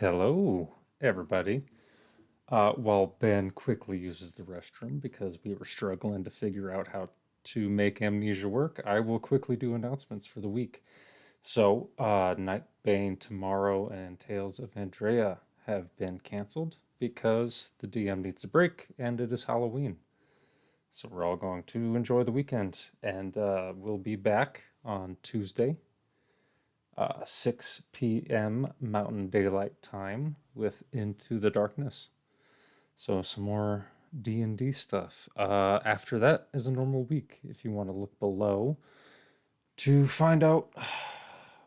Hello, everybody. While Ben quickly uses the restroom because we were struggling to figure out how to make Amnesia work, I will quickly do announcements for the week. Nightbane tomorrow and Tales of Andrea have been canceled because the DM needs a break and it is Halloween. So we're all going to enjoy the weekend, and we'll be back on Tuesday 6 p.m. Mountain Daylight Time with Into the Darkness. So some more D&D stuff. After that is a normal week. If you want to look below to find out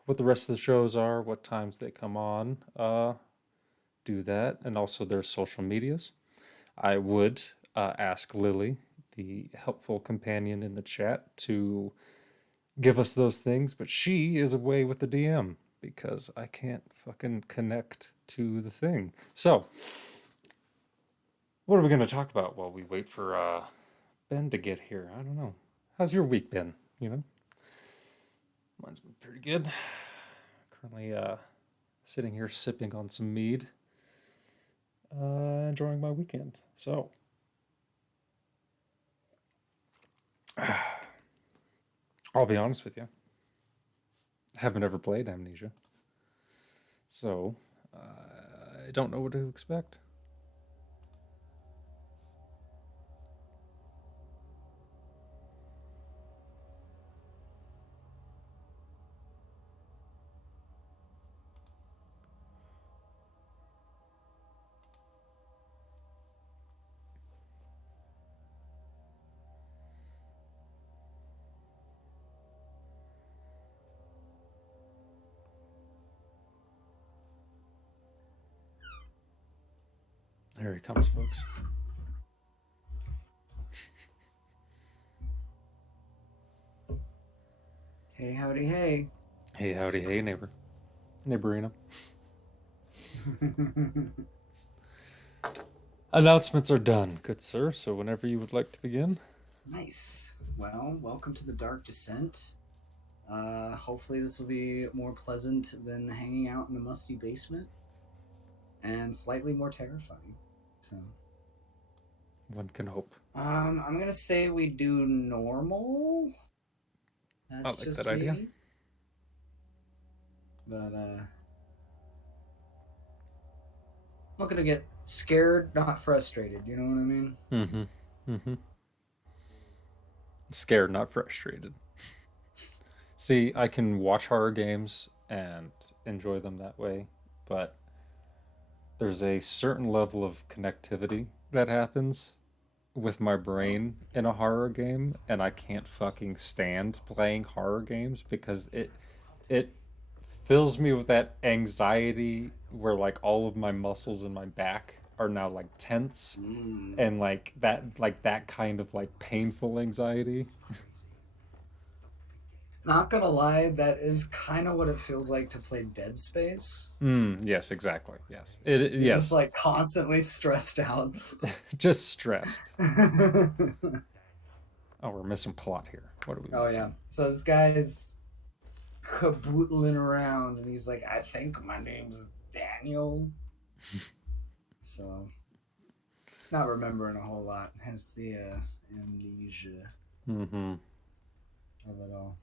what the rest of the shows are, what times they come on, do that. And also their social medias. I would ask Lily, the helpful companion in the chat, to give us those things, but she is away with the DM because I can't fucking connect to the thing. So, what are we going to talk about while we wait for Ben to get here? I don't know. How's your week been? Mine's been pretty good. Currently sitting here sipping on some mead, enjoying my weekend. So, I'll be honest with you. I haven't ever played Amnesia, so I don't know what to expect. Here he comes, folks. Hey, howdy, hey. Hey, howdy, hey, neighbor. Neighborina. Announcements are done, good sir, so whenever you would like to begin. Nice. Well, welcome to the Dark Descent. Hopefully, this will be more pleasant than hanging out in a musty basement and slightly more terrifying. So, One can hope. I'm gonna say we do normal. I That's like that just idea. me. But, I'm not gonna get scared, not frustrated. You know what I mean? Mm-hmm. Mm-hmm. Scared, not frustrated. See, I can watch horror games and enjoy them that way, but there's a certain level of connectivity that happens with my Oh, brain in a horror game, and I can't fucking stand playing horror games because it fills me with that anxiety where like all of my muscles in my back are now like tense, mm. and like that kind of like painful anxiety. Not gonna lie, that is kind of what it feels like to play Dead Space. Yes, exactly. Yes. You're just Yes. like constantly stressed out. Just stressed. Oh Oh, we're missing plot here. What are we yeah. missing? So this guy's cabootling around and he's like, I think my name's Daniel. So he's not remembering a whole lot, hence the amnesia Mm-hmm. of it all.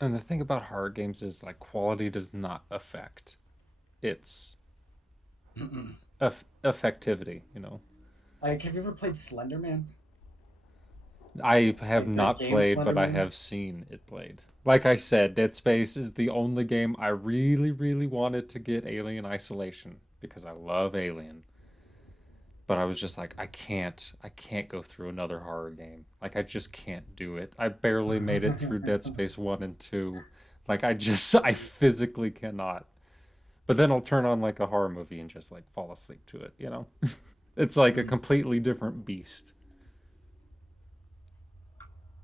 And the thing about horror games is like quality does not affect its effectivity. Like, have you ever played Slender Man? I have Like that not game played, Slender but I Man? have seen it played. Like I said, Dead Space is the only game I really, really wanted to get Alien Isolation because I love Alien. But I was just like, I can't go through another horror game. Like I just can't do it. I barely made it through Dead Space 1 and 2. Like I physically cannot. But then I'll turn on like a horror movie and just like fall asleep to it. It's like a Mm. completely different beast.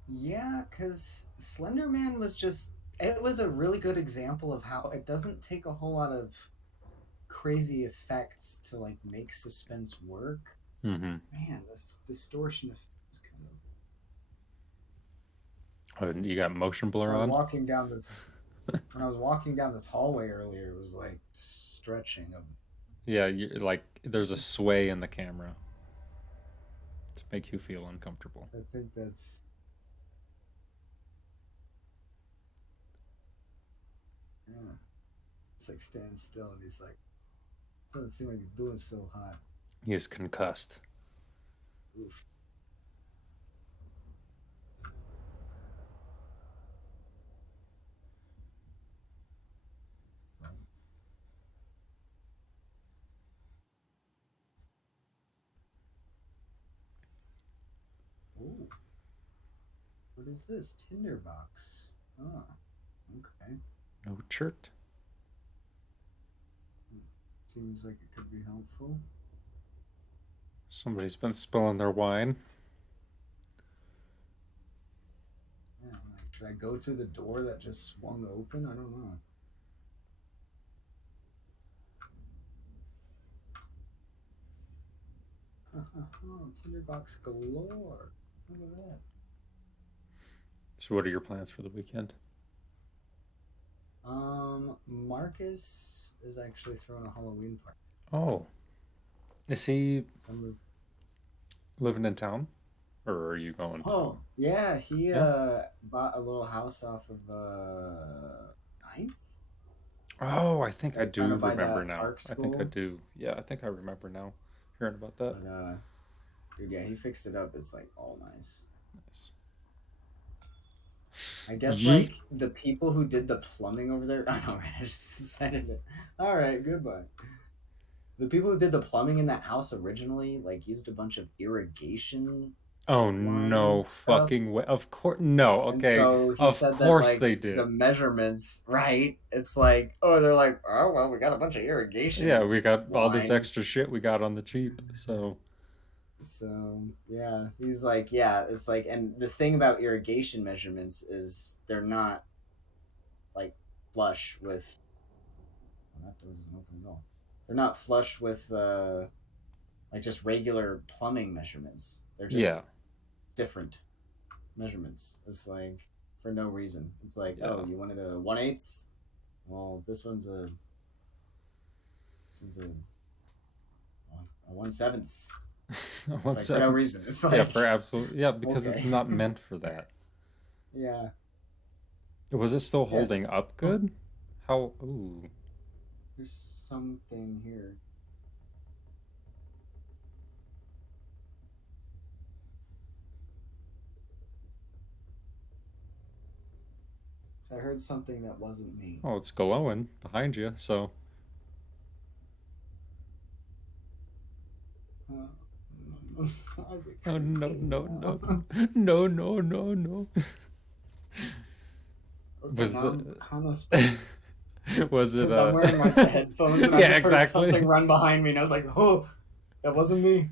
Yeah, because Slender Man was just, it was a really good example of how it doesn't take a whole lot of crazy effects to like make suspense work. Mm-hmm. Man, this distortion. It's kind of. Oh, and you got motion When blur I was on? walking down this, when I was walking down this hallway earlier, it was like stretching of. Yeah, you like there's a sway in the camera to make you feel uncomfortable. I think that's. Yeah. It's like standing still, and he's like, doesn't seem like he's doing so hot. He is concussed. Oof. Ooh, what is this? Tinderbox. Oh, okay. No chert. Seems like it could be helpful. Somebody's been spilling their wine. Yeah, like, should I go through the door that just swung open? I don't know. Tinderbox galore. Look at that. So, what are your plans for the weekend? Marcus is actually throwing a Halloween party. Oh, is he I'm living in town, or are you going to? Oh, yeah, he Yeah. bought a little house off of Ninth. Oh, I It's think I like kind do of by remember that now. park I think I school. do. Yeah, I think I remember now. Hearing about that. But dude, yeah, he fixed it up. It's like all nice. Nice. I guess Yeet. like the people who did the plumbing over there. I know, right? I just decided it. All right, goodbye. The people who did the plumbing in that house originally like used a bunch of irrigation Oh line no stuff. fucking way. Of course. No. And Okay. so he Of said that course like they the did. measurements, right? It's like, oh, they're like, oh well, we got a bunch of Yeah, irrigation we got all this line. extra shit we got on the cheap. So, So yeah, he's like, yeah, it's like, and the thing about irrigation measurements is they're not like flush with. Well, that door doesn't open at all. They're not flush with like just regular plumbing measurements. They're just yeah. different measurements. It's like for no reason. It's like, oh, Yeah. you wanted a 1/8. Well, this one's a 1/7. It's One like for no seventh. reason. It's Yeah, like for absolute. Yeah, because it's okay, not meant for that. yeah, Was it still yes. holding up Oh, good? How? Ooh. there's something here. So I heard something that wasn't me. Oh, it's glowing behind you. So, Uh, Isaac, oh no, okay no, now. no, no, no, no, no. Okay, Was now the? I'm kind of spooked Was it? because I'm wearing like the headphones and I Yeah, just heard something exactly. run behind me and I was like, oh, that wasn't me.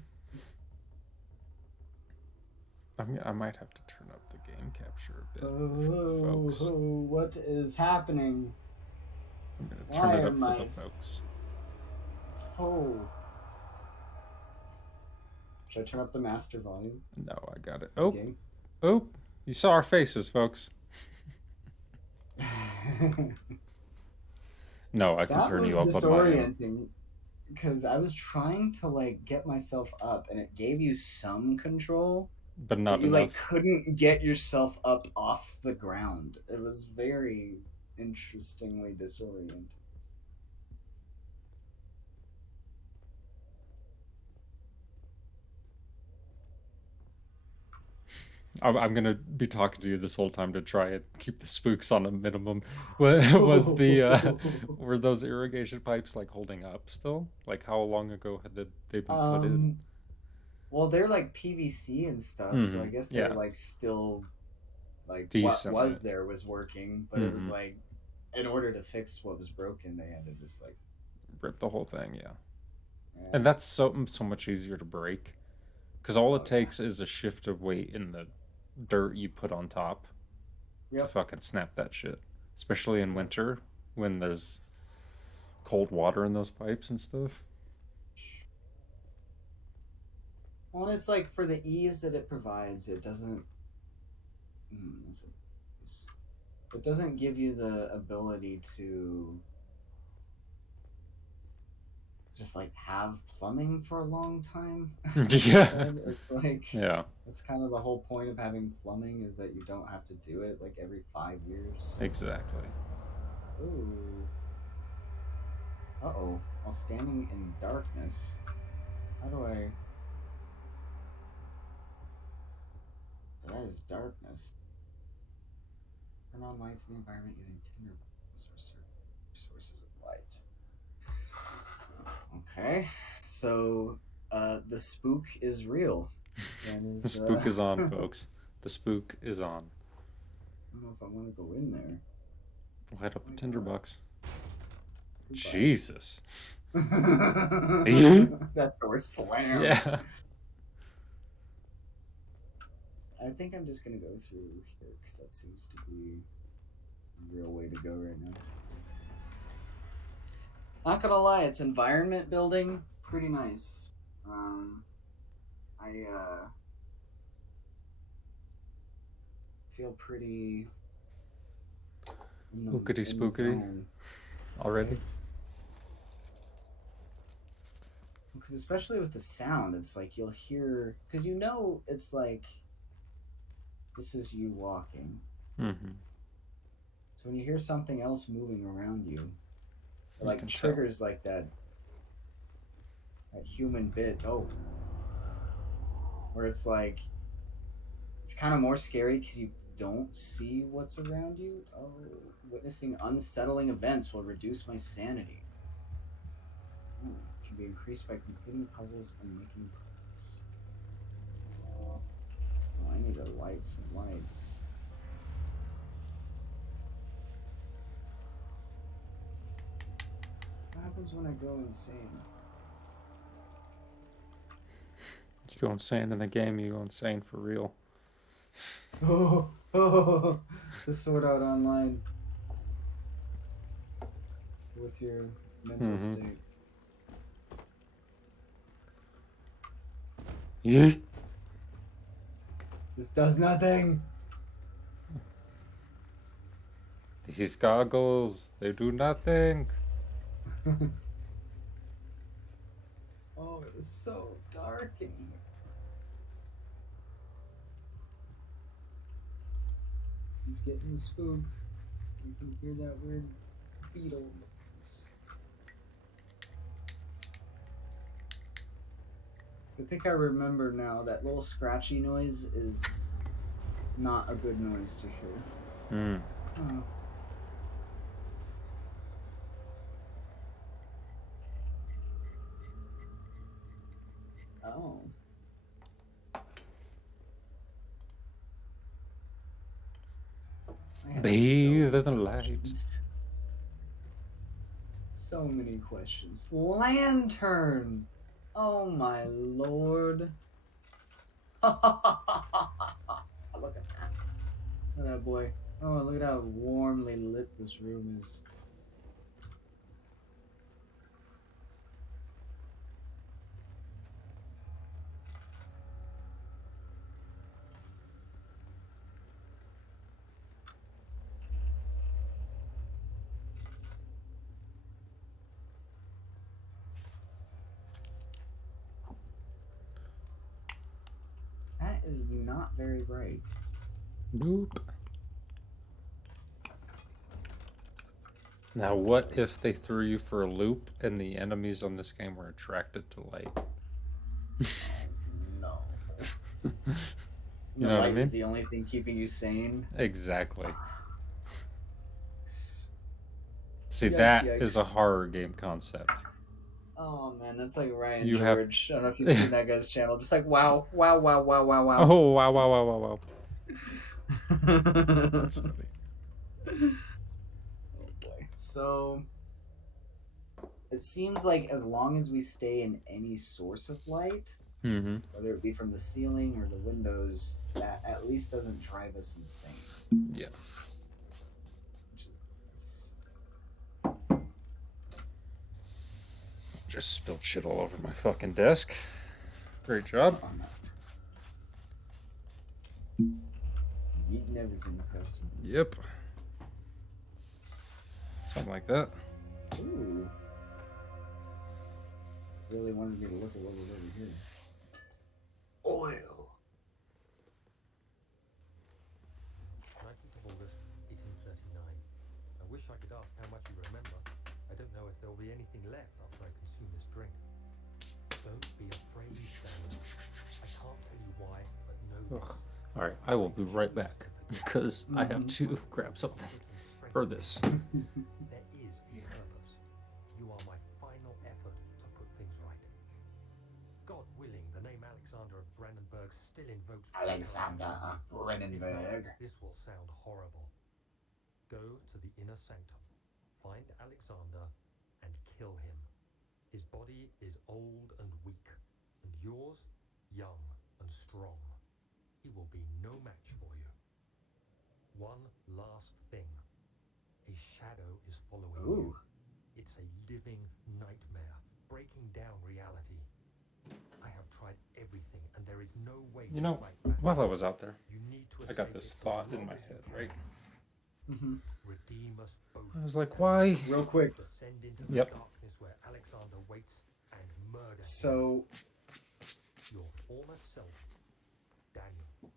I might have to turn up the game capture a bit for Oh, folks. oh, what is happening? I'm gonna turn Why it up am for the I? folks. Oh, should I turn up the master volume No, I got it. of the Oh, game? oh, you saw our faces, folks. No, I can That turn was you up on my end, disorienting because I was trying to like get myself up and it gave you some control, but but not you like enough. couldn't get yourself up off the ground. It was very interestingly disorienting. I'm gonna be talking to you this whole time to try and keep the spooks on a minimum. What was the were those irrigation pipes like holding up still? Like how long ago had they been put in? um, well, they're like PVC and stuff, so I Mm-hmm. guess they're Yeah, like still like what decently. was there was working, but it was Mm-hmm. like in order to fix what was broken, they had to just like Rip the whole thing, yeah. yeah. And that's so much easier to break because all it Oh yeah. takes is a shift of weight in the dirt you put on top to Yep. fucking snap that shit. Especially in Yep. winter when there's cold water in those pipes and stuff. Well, it's like for the ease that it provides, it doesn't. It doesn't give you the ability to just like have plumbing for a long time. Like you Yeah. said, it's like Yeah, that's kind of the whole point of having plumbing is that you don't have to do it like every 5 years. exactly. Ooh. Uh-oh. While standing in darkness. How do I... That is darkness. Turn on lights in the environment using tinderboxes or certain sources of light. Okay. So, the spook is real. That The is, spook is on, I folks. The spook is on. don't know if I want to go in there. Light up Oh a my god. tinderbox. Goodbye. Jesus. That door slammed. Yeah. I think I'm just gonna go through here because that seems to be the real way to go right now. Not gonna lie, it's environment building pretty nice. I feel pretty Ookity in the spookity zone, already. right? Because especially with the sound, it's like you'll hear because you know it's like this is you walking. Mm-hmm. So when you hear something else moving around you, it You like can tell. triggers like that human bit. Oh, where it's like it's kind of more scary because you don't see what's around you. Oh, witnessing unsettling events will reduce my sanity. Ooh, can be increased by completing puzzles and making progress. Oh, I need to light some lights. What happens when I go insane? You go insane in the game, you go insane for real. Oh, the Sword Out Online with your mental Mm-hmm. state. Yeah. This does nothing. These goggles, they do nothing. Oh, it was so dark in here. He's getting the spook. You can hear that weird beetle noise. I think I remember now that little scratchy noise is not a good noise to hear. Hmm. Oh. Oh. I have so Bathe in the many light. questions. So many questions. Lantern! Oh my lord. Look at that. Look at that boy. Oh, look at how warmly lit this room is. That is not very bright. Nope. Now, what if they threw you for a loop and the enemies on this game were attracted to light? Oh no. You The know what I light is mean? the only thing keeping you sane. Exactly. See, Yikes, that is a yikes. horror game concept. Oh man, that's like Ryan You have. George. I don't know if you've seen that guy's channel. Just like wow, wow, wow, wow, wow, wow. Oh, wow, wow, wow, wow, wow. That's funny. Oh boy. So it seems like as long as we stay in any source of light, Mm-hmm. whether it be from the ceiling or the windows, that at least doesn't drive us insane. Yeah. Which is Just spilled shit all over my fucking desk. Great job. Oh, nice. Eating everything across the board. Yep. Something like that. Ooh. Really wanted me to look at what was over here. Oil. 19th of August, 1839. I wish I could ask how much you remember. I don't know if there will be anything left after I consume this drink. Don't be afraid, Daniel. I can't tell you why, but know this. All right, I will be right back because I have to grab something for this. There is a purpose. You are my final effort to put things right. God willing, the name Alexander of Brandenburg still invokes Alexander of If not, Brandenburg. this will sound horrible. Go to the inner sanctum, find Alexander, and kill him. His body is old and weak, and yours young and strong. He will be no match for you. One last thing. A shadow is following you. Ooh. It's a living nightmare, breaking down reality. I have tried everything, and there is no way You to know, fight back. while I was out there, You need to I got escape this it as thought in long my as you head, can. right? Redeem us both. I was like, why? Real quick. Descend into Yep. the darkness where Alexander waits and murder him. So, Your former self, Daniel.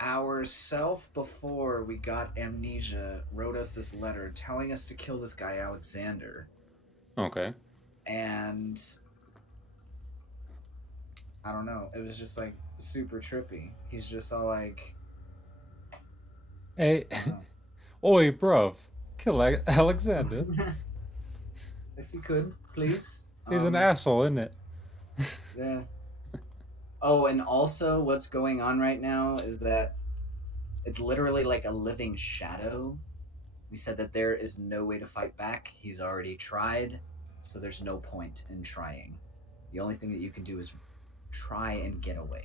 our self before we got amnesia wrote us this letter telling us to kill this guy Alexander. Okay. And I don't know. It was just like super trippy. He's just all like, Hey, oh. oi, bruv, kill Alexander. If you could, please. He's an asshole, isn't it? Yeah. Oh, and also what's going on right now is that it's literally like a living shadow. We said that there is no way to fight back. He's already tried, so there's no point in trying. The only thing that you can do is try and get away.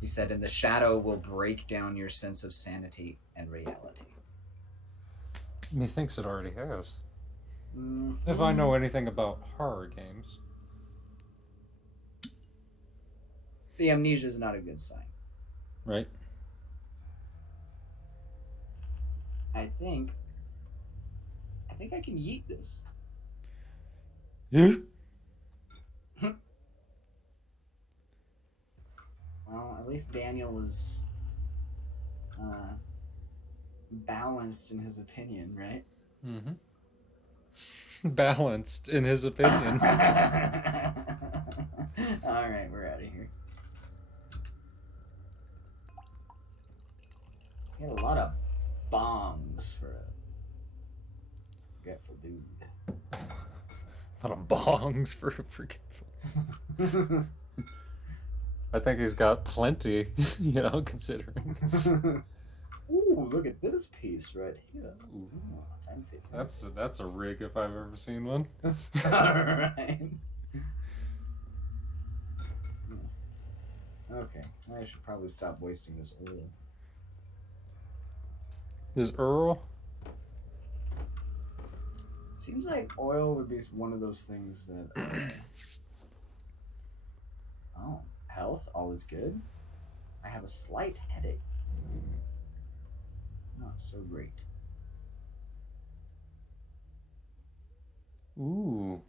He said, and the shadow will break down your sense of sanity and reality. Methinks it already has. Mm-hmm. If I know anything about horror games. The amnesia is not a good sign. Right? I think I can yeet this. Yeah. Well, at least Daniel was balanced in his opinion, right? Mm-hmm. Balanced in his opinion. All right, we're out of here. He had a lot of bongs for a forgetful dude. A lot of bongs for forgetful. I think he's got plenty, considering. Ooh, look at this piece right here. Ooh. Oh, fancy, fancy. That's a rig if I've ever seen one. Alright. Okay, I should probably stop wasting this oil. Is Earl? Seems like oil would be one of those things that. Oh, health, all is good. I have a slight headache. Not so great. Ooh.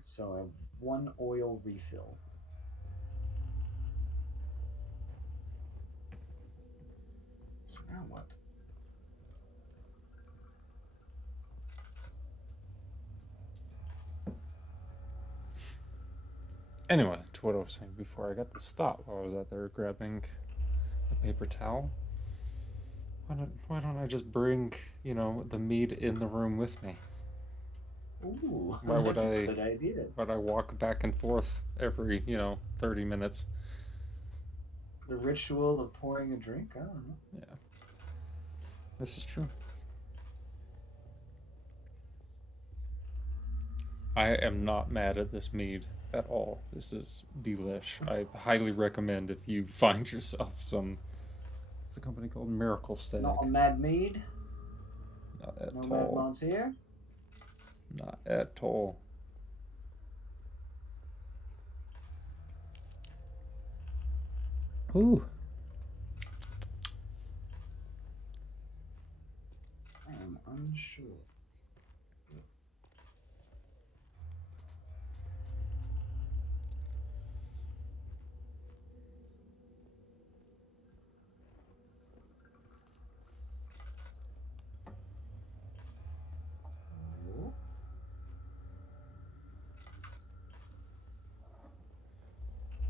So I have one oil refill. So now what? Anyway, to what I was saying before, I got this thought while I was out there grabbing a paper towel. Why don't I just bring, the mead in the room with me? Ooh, Why would that's a I- good idea. Why'd I walk back and forth every, 30 minutes? The ritual of pouring a drink? I don't know. Yeah. This is true. I am not mad at this mead at all. This is delish. I highly recommend if you find yourself some. It's a company called Miracle Stag. Not a mad mead. Not at No mad all. mods here. Not at all. Ooh. I'm unsure. Oh.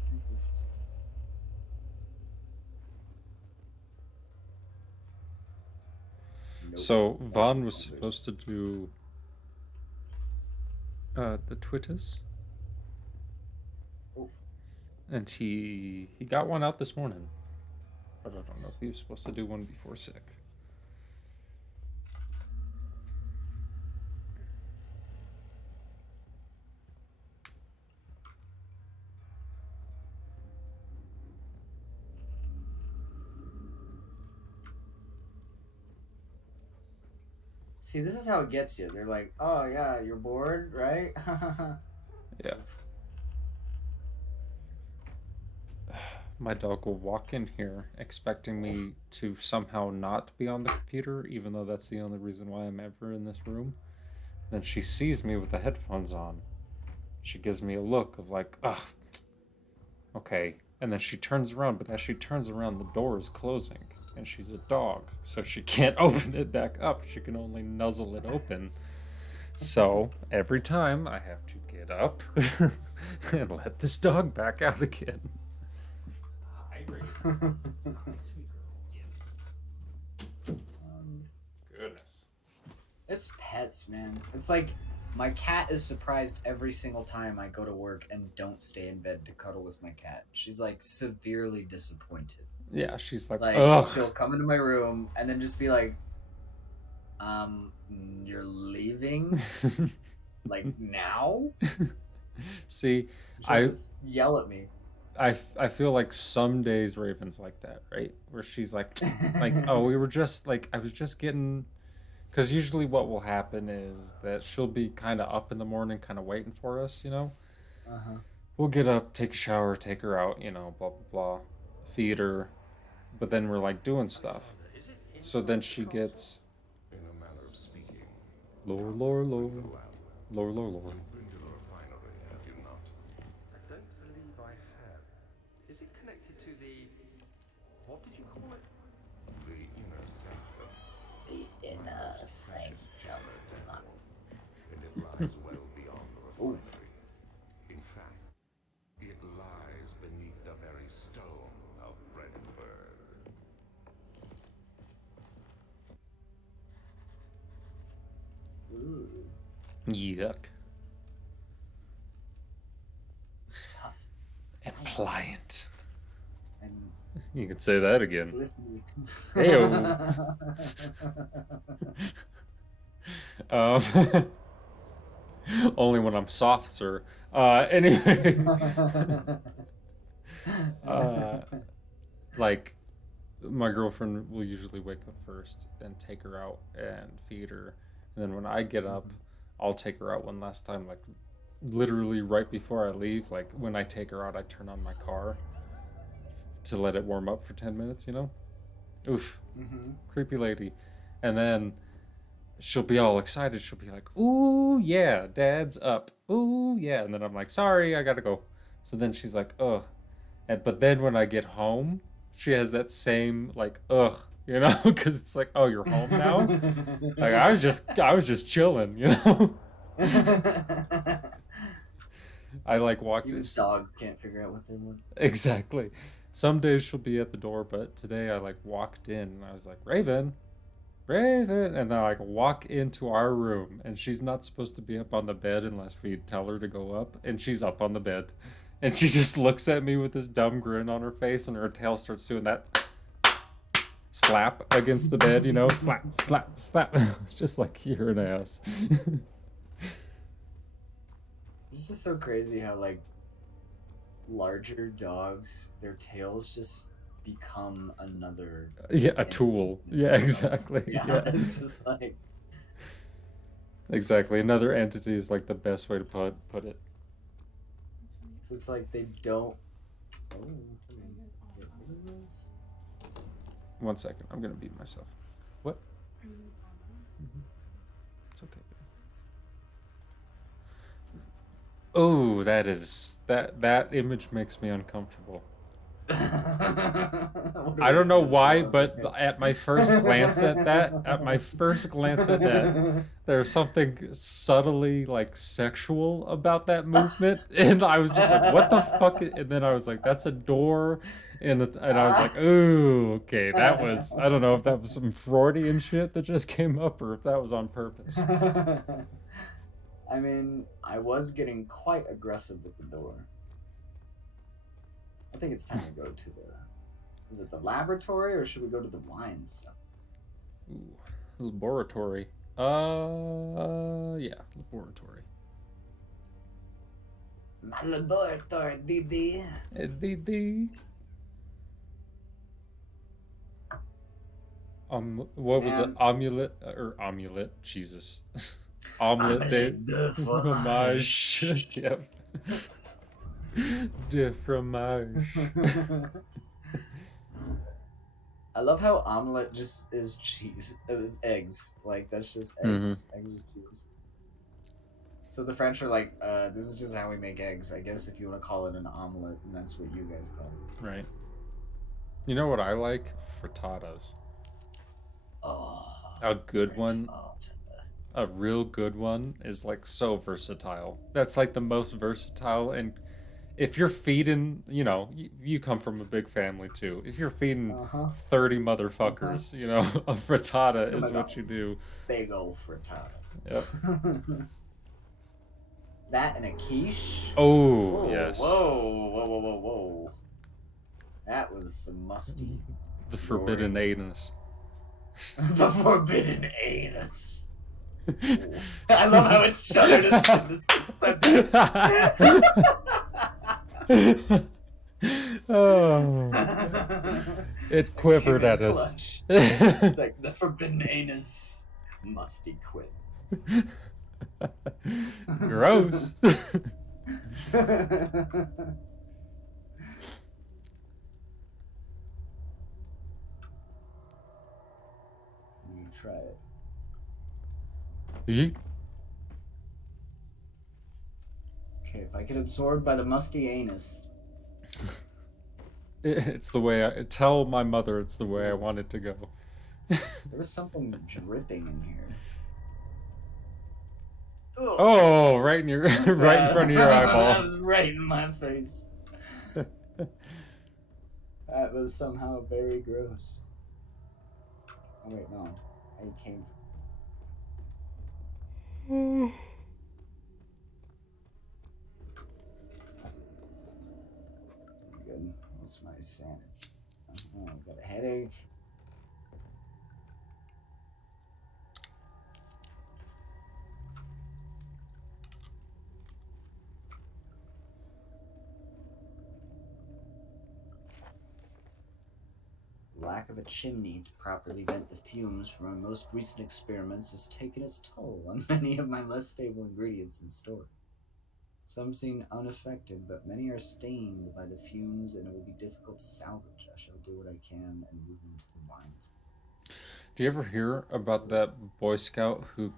I think this was. Nope. So That's Vaughn was numbers. supposed to do the Twitters, Oh, and he got one out this morning. But I don't know if he was supposed to do one before 6. see, this is how it gets you. They're like, "Oh yeah, you're bored, right?" Yeah. My dog will walk in here expecting me to somehow not be on the computer, even though that's the only reason why I'm ever in this room. Then she sees me with the headphones on. She gives me a look of like, ugh, okay. And then she turns around, but as she turns around, the door is closing. And she's a dog, so she can't open it back up. She can only nuzzle it open. So every time I have to get up and let this dog back out again. Hi, Raven. Hi, sweet girl. Yes. Goodness. It's pets, man. It's like my cat is surprised every single time I go to work and don't stay in bed to cuddle with my cat. She's like severely disappointed. Yeah, she's like, Like ugh. she'll come into my room and then just be like, you're leaving? Like now?" See, She'll just yell at me. I feel like some days Raven's like that, right? Where she's like, oh, we were just like, I was just getting, because usually what will happen is that she'll be kind of up in the morning, kind of waiting for us, you know? Uh-huh. We'll get up, take a shower, take her out, you know, blah, blah, blah, feed her, but then we're like doing stuff. Alexander, is it So inside then the she castle? gets, In a manner of speaking, lore, lore, lore, the lamp. lore, lore, lore. You've been to the refinery, have you not? I don't believe I have. Is it connected to the... What did you call it? The inner sanctum. The inner Most precious sanctum. chamber, Daniel. And it lies well beyond the refinery. In fact, it lies beneath the very stone of Brandenburg. Ooh. Yuck. Tough. And pliant. And You could say that again. glistening. Heyo. Only when I'm soft, sir. Anyway, like my girlfriend will usually wake up first and take her out and feed her, and then when I get up, I'll take her out one last time, like literally right before I leave. Like when I take her out, I turn on my car to let it warm up for 10 minutes. You know, oof, creepy lady, and then she'll be all excited. She'll be like, "Ooh, yeah, Dad's up. Ooh, yeah." And then I'm like, "Sorry, I gotta go." So then she's like, "Ugh." But then when I get home, she has that same like, "Ugh," you know, because it's like, "Oh, you're home now." Like I was just chilling, you know. I like walked. Even dogs can't figure out what they want. Exactly. Some days she'll be at the door, but today I like walked in and I was like, Raven, Raven, and then I like walk into our room, and she's not supposed to be up on the bed unless we tell her to go up, and she's up on the bed, and she just looks at me with this dumb grin on her face, and her tail starts doing that slap against the bed, you know, slap, slap, slap. It's just like you're an ass. It's just so crazy how like larger dogs, their tails just become another Yeah, a entity tool. in Yeah, itself. exactly. Yeah, Yeah. it's just like Exactly. Another entity is like the best way to put it. it's like they don't. Oh, this? 1 second. I'm gonna beat myself. What? Are you following? It's okay. Oh, that image makes me uncomfortable. I don't know why, but at my first glance at that, there's something subtly like sexual about that movement, and I was just like, "What the fuck?" And then I was like, "That's a door," and I was like, "Ooh, okay, that was." I don't know if that was some Freudian shit that just came up, or if that was on purpose. I mean, I was getting quite aggressive with the door. I think it's time to go to the. Is it the laboratory or should we go to the blind stuff? Ooh, laboratory. Yeah, laboratory. My laboratory, Didi. Didi. What was it? Man. Omelet? Jesus. Omelet de fromage. Yep. De fromage. I love how omelet just is cheese. It's eggs. Like, that's just eggs. Eggs with cheese. So the French are like, this is just how we make eggs. I guess if you want to call it an omelet, and that's what you guys call it. Right. You know what I like? Frittatas. Oh. A good one. A real good one is like so versatile. That's like the most versatile, and if you're feeding, you come from a big family too. If you're feeding 30 motherfuckers, a frittata is what you do. Big old frittata. Yep. That and a quiche. Oh, yes. Whoa. That was some musty. The forbidden anus. The forbidden anus. I love how it's shuddered as soon as it said that. Oh. It quivered at us. It's like the forbidden anus musty quit. Gross. You try it. Yeet. Okay, if I get absorbed by the musty anus. It's the way I tell my mother it's the way I want it to go. There was something dripping in here. Ugh. Oh, right in your right in front of your eyeball. That was right in my face. That was somehow very gross. Oh wait, no. I came Good. What's my sanity? Oh, I've got a headache. Lack of a chimney to properly vent the fumes from my most recent experiments has taken its toll on many of my less stable ingredients in store. Some seem unaffected, but many are stained by the fumes and it will be difficult to salvage. I shall do what I can and move into the wines. Do you ever hear about that Boy Scout who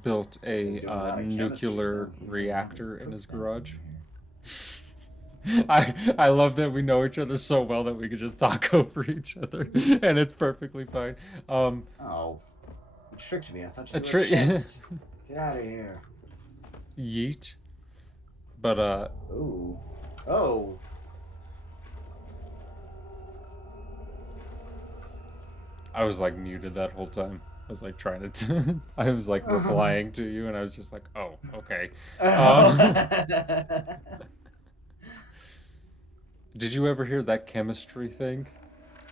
built a nuclear reactor in his garage? I love that we know each other so well that we could just talk over each other, and it's perfectly fine. Oh, you tricked me. I thought you were a chest. Get out of here. Yeet. But Ooh. Oh. I was like muted that whole time. I was like trying to. I was like replying to you, and I was just like, oh, okay. Did you ever hear that chemistry thing?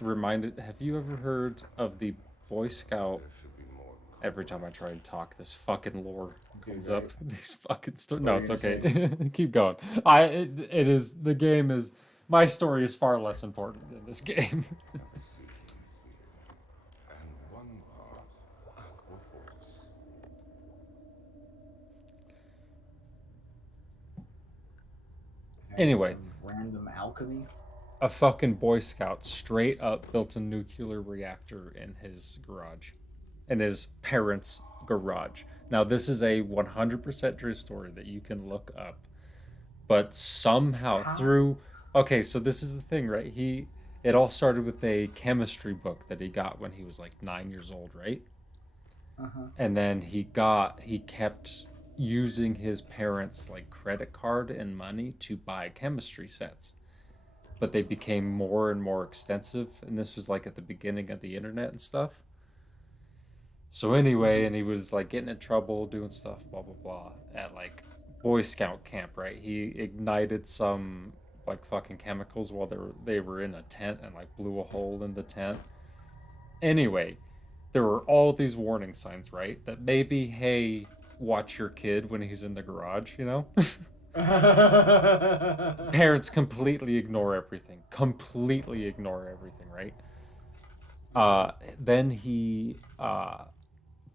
Have you ever heard of the Boy Scout? Every time I try and talk, this fucking lore comes up. These fucking No, it's okay. Keep going. It is, the game is, my story is far less important than this game. Anyway. Random alchemy. A fucking Boy Scout straight up built a nuclear reactor in his garage, in his parents' garage. Now, this is a 100% true story that you can look up, but somehow How? through. Okay, so this is the thing, right? It all started with a chemistry book that he got when he was like 9 years old, right? Uh-huh. And then he kept using his parents' like credit card and money to buy chemistry sets, but they became more and more extensive, and this was like at the beginning of the internet and stuff. So anyway, Mm-hmm. and he was like getting in trouble doing stuff, blah blah blah, at like Boy Scout camp, right? He ignited some like fucking chemicals while they were in a tent and like blew a hole in the tent. Anyway, there were all these warning signs, right? That maybe, hey, watch your kid when he's in the garage, you know? Parents completely ignore everything. Completely ignore everything, right? Then he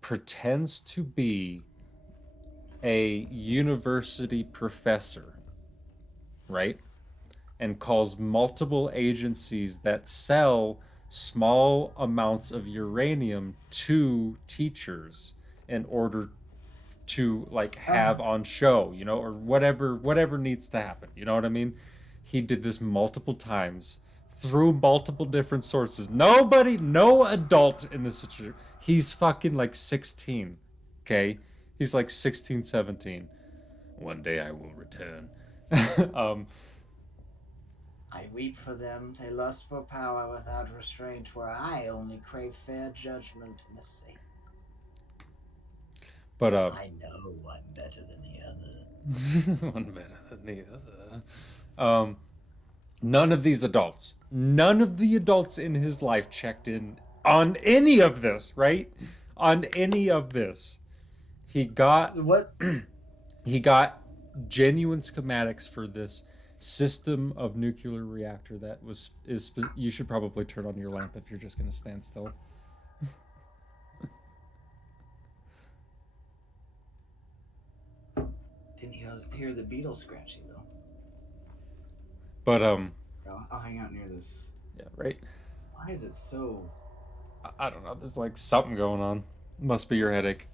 pretends to be a university professor, right? And calls multiple agencies that sell small amounts of uranium to teachers in order to like Uh-huh. have on show, or whatever needs to happen. You know what I mean? He did this multiple times through multiple different sources. Nobody, no adult in this situation. He's fucking like 16. Okay? He's like 16, 17. One day I will return. um I weep for them. They lust for power without restraint, where I only crave fair judgment and a saint. but I know I'm better than the other. one better than the other. Um none of the adults in his life checked in on any of this, right? On any of this. He got So what? he got genuine schematics for this system of nuclear reactor that was is you should probably turn on your lamp if you're just going to stand still. Didn't hear the beetle scratching though. But I'll hang out near this. yeah, right. Why is it so? I don't know, there's like something going on. Must be your headache.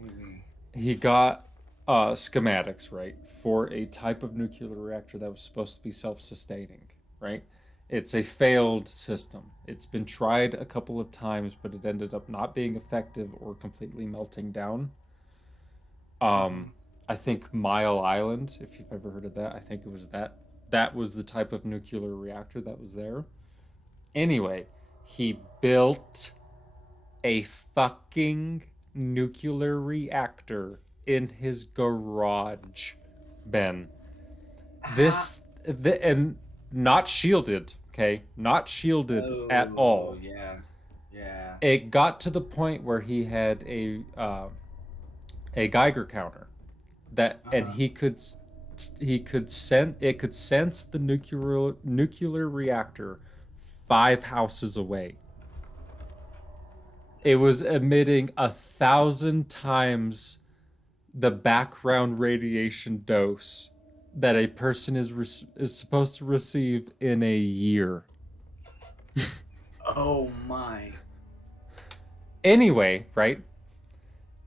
Maybe. He got schematics, right, for a type of nuclear reactor that was supposed to be self-sustaining, right? It's a failed system. It's been tried a couple of times, but it ended up not being effective or completely melting down. Mm-hmm. Um, I think Mile Island, if you've ever heard of that, I think it was that. That was the type of nuclear reactor that was there. Anyway, he built a fucking nuclear reactor in his garage, Ben. Ah. And not shielded, okay? Not shielded at Oh all. yeah, yeah. It got to the point where he had a Geiger counter that, Uh and huh. he could send it could sense the nuclear reactor 5 houses away. It was emitting 1,000 times the background radiation dose that a person is supposed to receive in a year. Oh my. Anyway, right?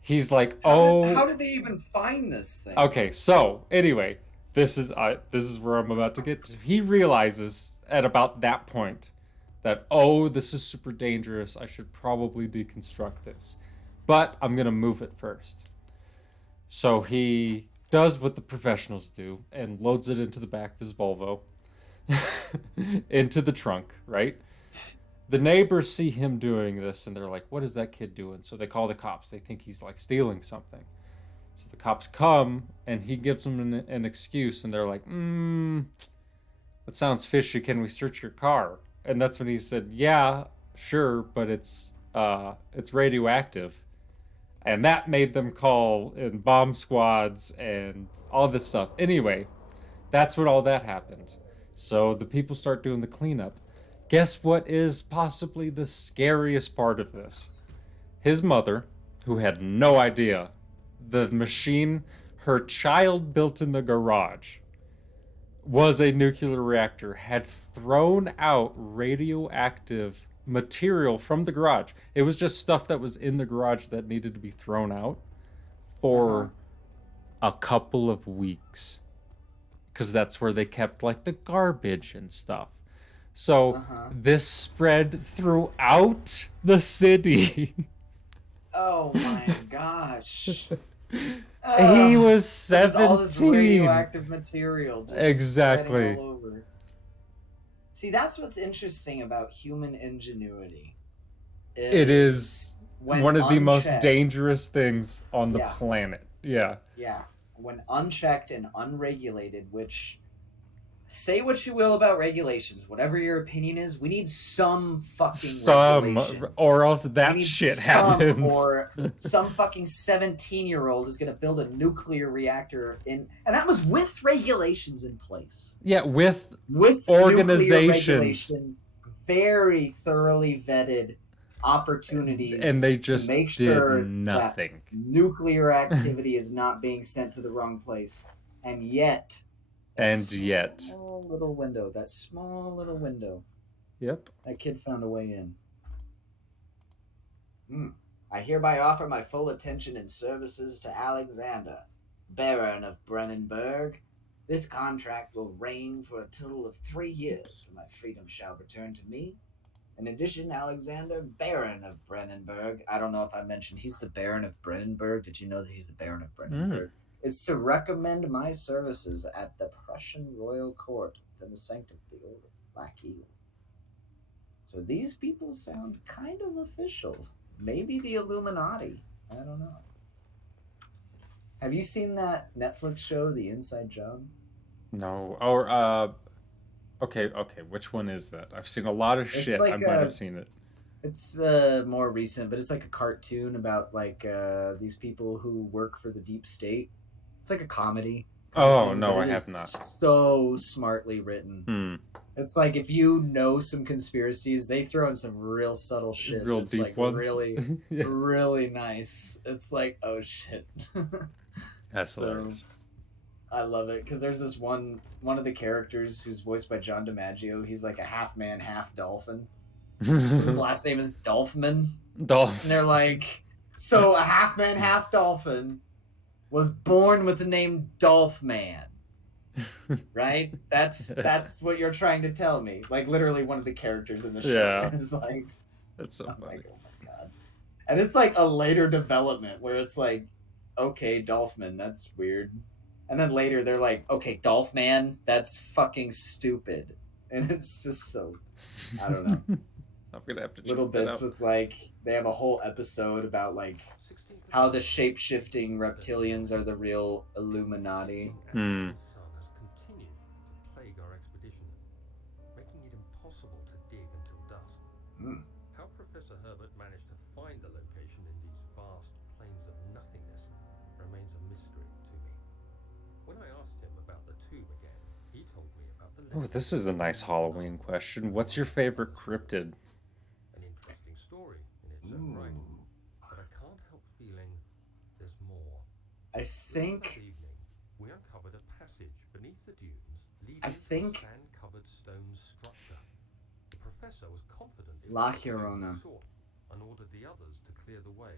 He's like, How "Oh, did they even find this thing? okay." So anyway, this is where I'm about to get to. He realizes at about that point that, oh, this is super dangerous. I should probably deconstruct this, but I'm gonna move it first. So he does what the professionals do and loads it into the back of his Volvo, into the trunk, right? The neighbors see him doing this and they're like, what is that kid doing? So they call the cops. They think he's like stealing something. So the cops come and he gives them an excuse and they're like, that sounds fishy. Can we search your car? And that's when he said, yeah, sure, but it's radioactive. And that made them call in bomb squads and all this stuff. Anyway, that's what all that happened. So the people start doing the cleanup. Guess what is possibly the scariest part of this? His mother, who had no idea, the machine her child built in the garage was a nuclear reactor, had thrown out radioactive material from the garage. It was just stuff that was in the garage that needed to be thrown out Uh-huh. for a couple of weeks. Because that's where they kept like the garbage and stuff. So Uh-huh. this spread throughout the city. Oh my gosh. He Ugh. was There's all this 17. radioactive material just spreading Exactly. all over. See, that's what's interesting about human ingenuity. It is When one of the most unchecked, dangerous things on the yeah, planet. Yeah. yeah, when unchecked and unregulated, which say what you will about regulations, whatever your opinion is, we need some fucking regulation. Or else We that need shit some, happens. or some fucking 17-year-old is going to build a nuclear reactor and that was with regulations in place. Yeah, with Nuclear organizations. regulation, very thoroughly vetted opportunities And they to just make did sure nothing. that nuclear activity is not being sent to the wrong place. And yet, that small little window, Yep. that kid found a way in. I hereby offer my full attention and services to Alexander, Baron of Brennenburg. This contract will reign for a total of 3 years, and my freedom shall return to me. In addition, Alexander, Baron of Brennenburg, I don't know if I mentioned he's the Baron of Brennenburg. Did you know that he's the Baron of Brennenburg? Is to recommend my services at the Prussian royal court within the sanctum of the Order of Black Eagle. So these people sound kind of official. Maybe the Illuminati. I don't know. Have you seen that Netflix show, The Inside Job? No. Or okay, which one is that? I've seen a lot of shit. like I might have seen it. It's more recent, but it's like a cartoon about like these people who work for the deep state. It's like a comedy. Oh, no, I have not. So smartly written. It's like if you know some conspiracies, they throw in some real subtle shit. Real that's deep like ones. Really, Yeah. really nice. It's like, oh shit. That's hilarious. I love it because there's this one of the characters who's voiced by John DiMaggio. He's like a half man, half dolphin. His last name is Dolphman. Dolph. And they're like, so a half man, half dolphin was born with the name Dolphman. Right? That's what you're trying to tell me. Like literally one of the characters in the show is like, that's so funny. Oh my god. And it's like a later development where it's like, okay, Dolphman, that's weird. And then later they're like, okay, Dolphman, that's fucking stupid. And it's just so, I don't know. I'm gonna have to check little that bits out. with like they have a whole episode about like how the shape-shifting reptilians are the real Illuminati. The sun has continued to plague our expedition, making it impossible to dig until dusk. How Professor Herbert managed to find the location in these vast plains of nothingness remains a mystery to me. When I asked him about the tomb again, he told me about the Oh, this is a nice Halloween question. What's your favorite cryptid? An interesting story in its own right, but I can't help feeling there's more. I think That evening, we uncovered a passage beneath the dunes leading I think- to a sand-covered stone structure. The professor was confident it La was the tomb Llorona. he sought and ordered the others to clear the way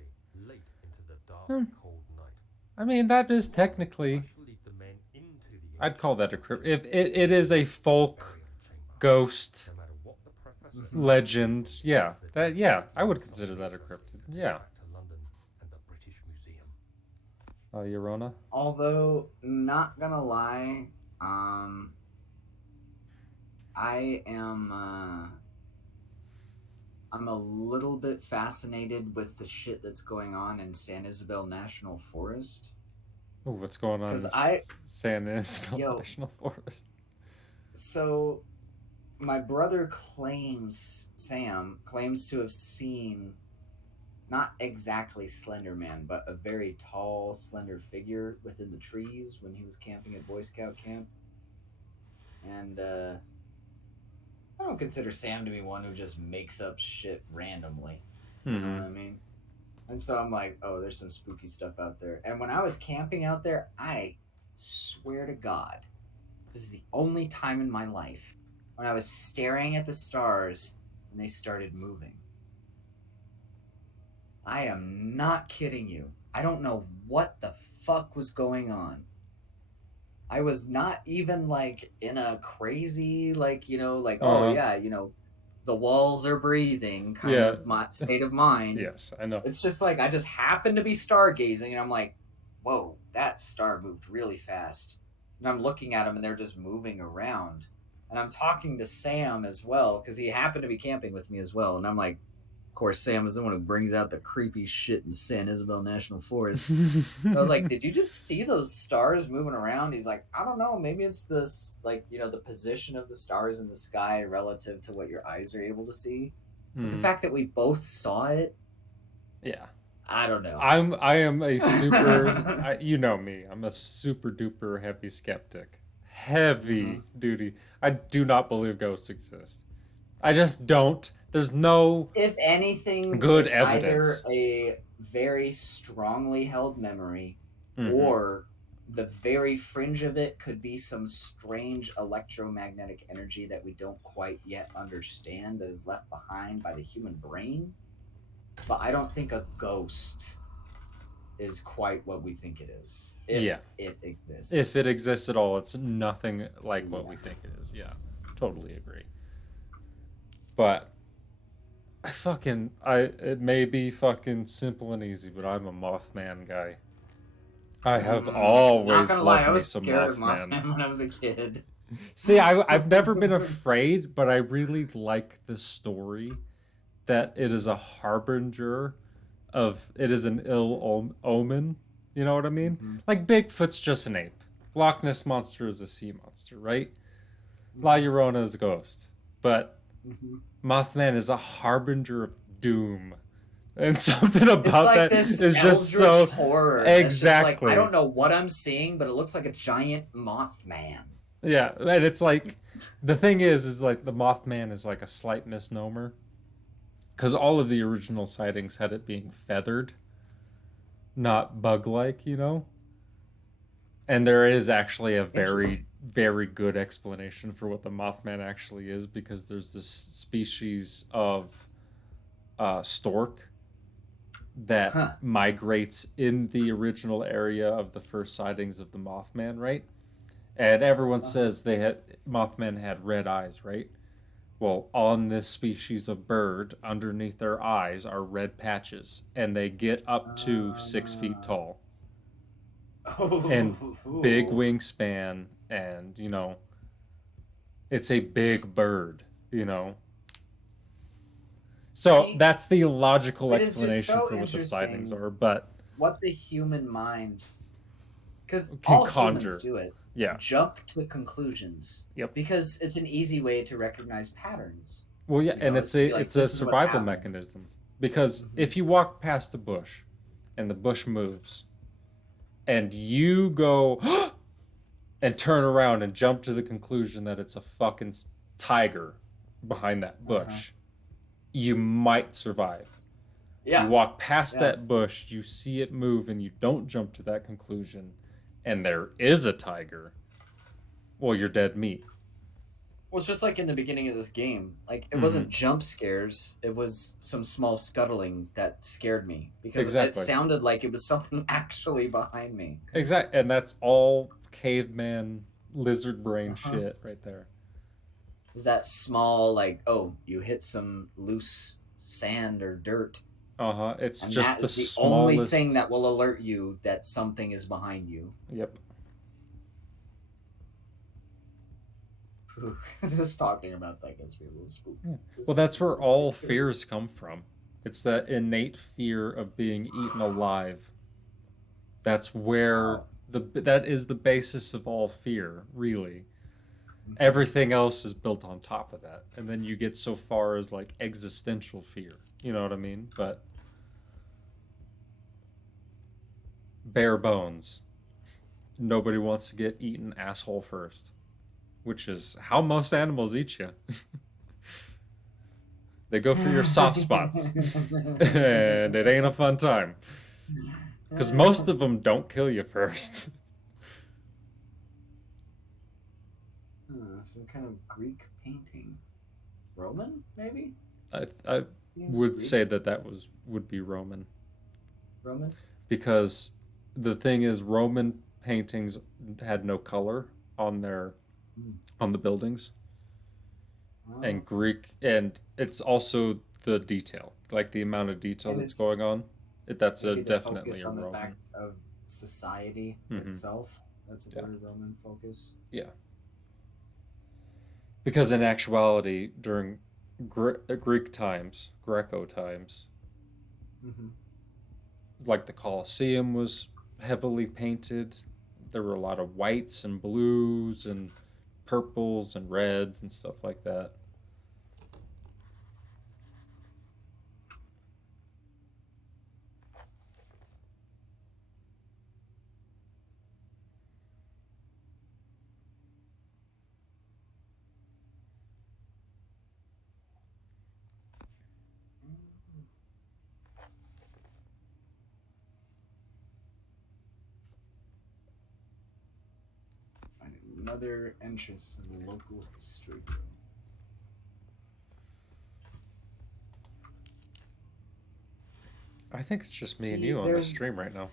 late into the dark, cold night. I mean, that is technically. I shall lead the men into the I'd call that a cryptid. If it is a folk burial chamber. ghost No matter what the professor legend, yeah, I would consider that a cryptid. Yeah. back to London and the British Museum. Yorona? Although not gonna lie, I am I'm a little bit fascinated with the shit that's going on in San Isabel National Forest. Oh, what's going on in 'Cause San Isabel Yo. National Forest? So my brother Sam claims to have seen not exactly Slender Man, but a very tall, slender figure within the trees when he was camping at Boy Scout camp. And I don't consider Sam to be one who just makes up shit randomly. You know what I mean? And so I'm like, oh, there's some spooky stuff out there. And when I was camping out there, I swear to God, This is the only time in my life when I was staring at the stars and they started moving. I am not kidding you. I don't know what the fuck was going on. I was not even like in a crazy, like, oh Uh, yeah, the walls are breathing kind yeah. of state of mind. Yes, I know. It's just like I just happened to be stargazing and I'm like, whoa, that star moved really fast. And I'm looking at them and they're just moving around. And I'm talking to Sam as well because he happened to be camping with me as well. And I'm like, of course, Sam is the one who brings out the creepy shit in San Isabel National Forest. I was like, did you just see those stars moving around? He's like, I don't know. Maybe it's this, like, the position of the stars in the sky relative to what your eyes are able to see. But the fact that we both saw it, Yeah. I don't know. I am a super, you know me, I'm a super duper heavy skeptic. Heavy duty. I do not believe ghosts exist. I just don't. There's no If anything, good it's evidence. either a very strongly held memory Mhm. or the very fringe of it could be some strange electromagnetic energy that we don't quite yet understand that is left behind by the human brain. But I don't think a ghost is quite what we think it is. If Yeah. it exists. If it exists at all, it's nothing like what we think it is. Yeah. Totally agree. But it may be fucking simple and easy, but I'm a Mothman guy. I have Not always gonna lie, loved I me was some scared of Mothman. Mothman when I was a kid. See, I've never been afraid, but I really like the story that it is a harbinger of it is an ill omen. You know what I mean? Like Bigfoot's just an ape. Loch Ness monster is a sea monster, right? La Llorona is a ghost, but Mothman is a harbinger of doom, and something It's about like that this is just so eldritch horror. It's just like, exactly. I don't know what I'm seeing, but it looks like a giant Mothman. Yeah, and it's like the thing is like the Mothman is like a slight misnomer because all of the original sightings had it being feathered, not bug-like, you know. And there is actually a very, very good explanation for what the Mothman actually is because there's this species of stork that migrates in the original area of the first sightings of the Mothman, right? And everyone says Mothman had red eyes, right? Well, on this species of bird, underneath their eyes are red patches, and they get up to 6 feet tall. And big wingspan, and it's a big bird, So See, that's the logical it is just explanation so for what the sightings interesting are, but what the human mind, because can all conjure. humans do it, Yeah. jump to conclusions. Yep. Because it's an easy way to recognize patterns. Well, yeah, and it's to be like, it's a this is what's survival happening. mechanism because if you walk past a bush and the bush moves and you go and turn around and jump to the conclusion that it's a fucking tiger behind that bush, you might survive. Yeah. You walk past that bush, you see it move, and you don't jump to that conclusion, and there is a tiger, well, you're dead meat. Well, it's just like in the beginning of this game. Like, it wasn't jump scares. It was some small scuttling that scared me. Because it sounded like it was something actually behind me. Exactly. And that's all caveman lizard brain shit right there. Is that small, like, oh, you hit some loose sand or dirt. It's and just that the is the smallest... only thing that will alert you that something is behind you. Yep. Just talking about that gets me a little spooky. Yeah. Well, that's where all fears come from. It's that innate fear of being eaten alive. That's where that is the basis of all fear, really. Everything else is built on top of that. And then you get so far as like existential fear. You know what I mean? But bare bones. Nobody wants to get eaten asshole first. Which is how most animals eat you. They go for your soft spots. And it ain't a fun time. Because most of them don't kill you first. Some kind of Greek painting. Roman, maybe? I Seems would Greek. say that would be Roman, Roman? because the thing is, Roman paintings had no color on their Hmm. on the buildings, Oh, and okay. Greek, and it's also the detail, like the amount of detail And that's it's going on. That's a maybe the definitely focus a on the fact Roman. of society Hmm. itself. That's a Yeah, very Roman focus. yeah. Because in actuality, during Greek times, Greco times, Mm-hmm. like the Colosseum was heavily painted. There were a lot of whites and blues and purples and reds and stuff like that. Another entrance to the local history room. I think it's just me and See, you on this there's stream right now.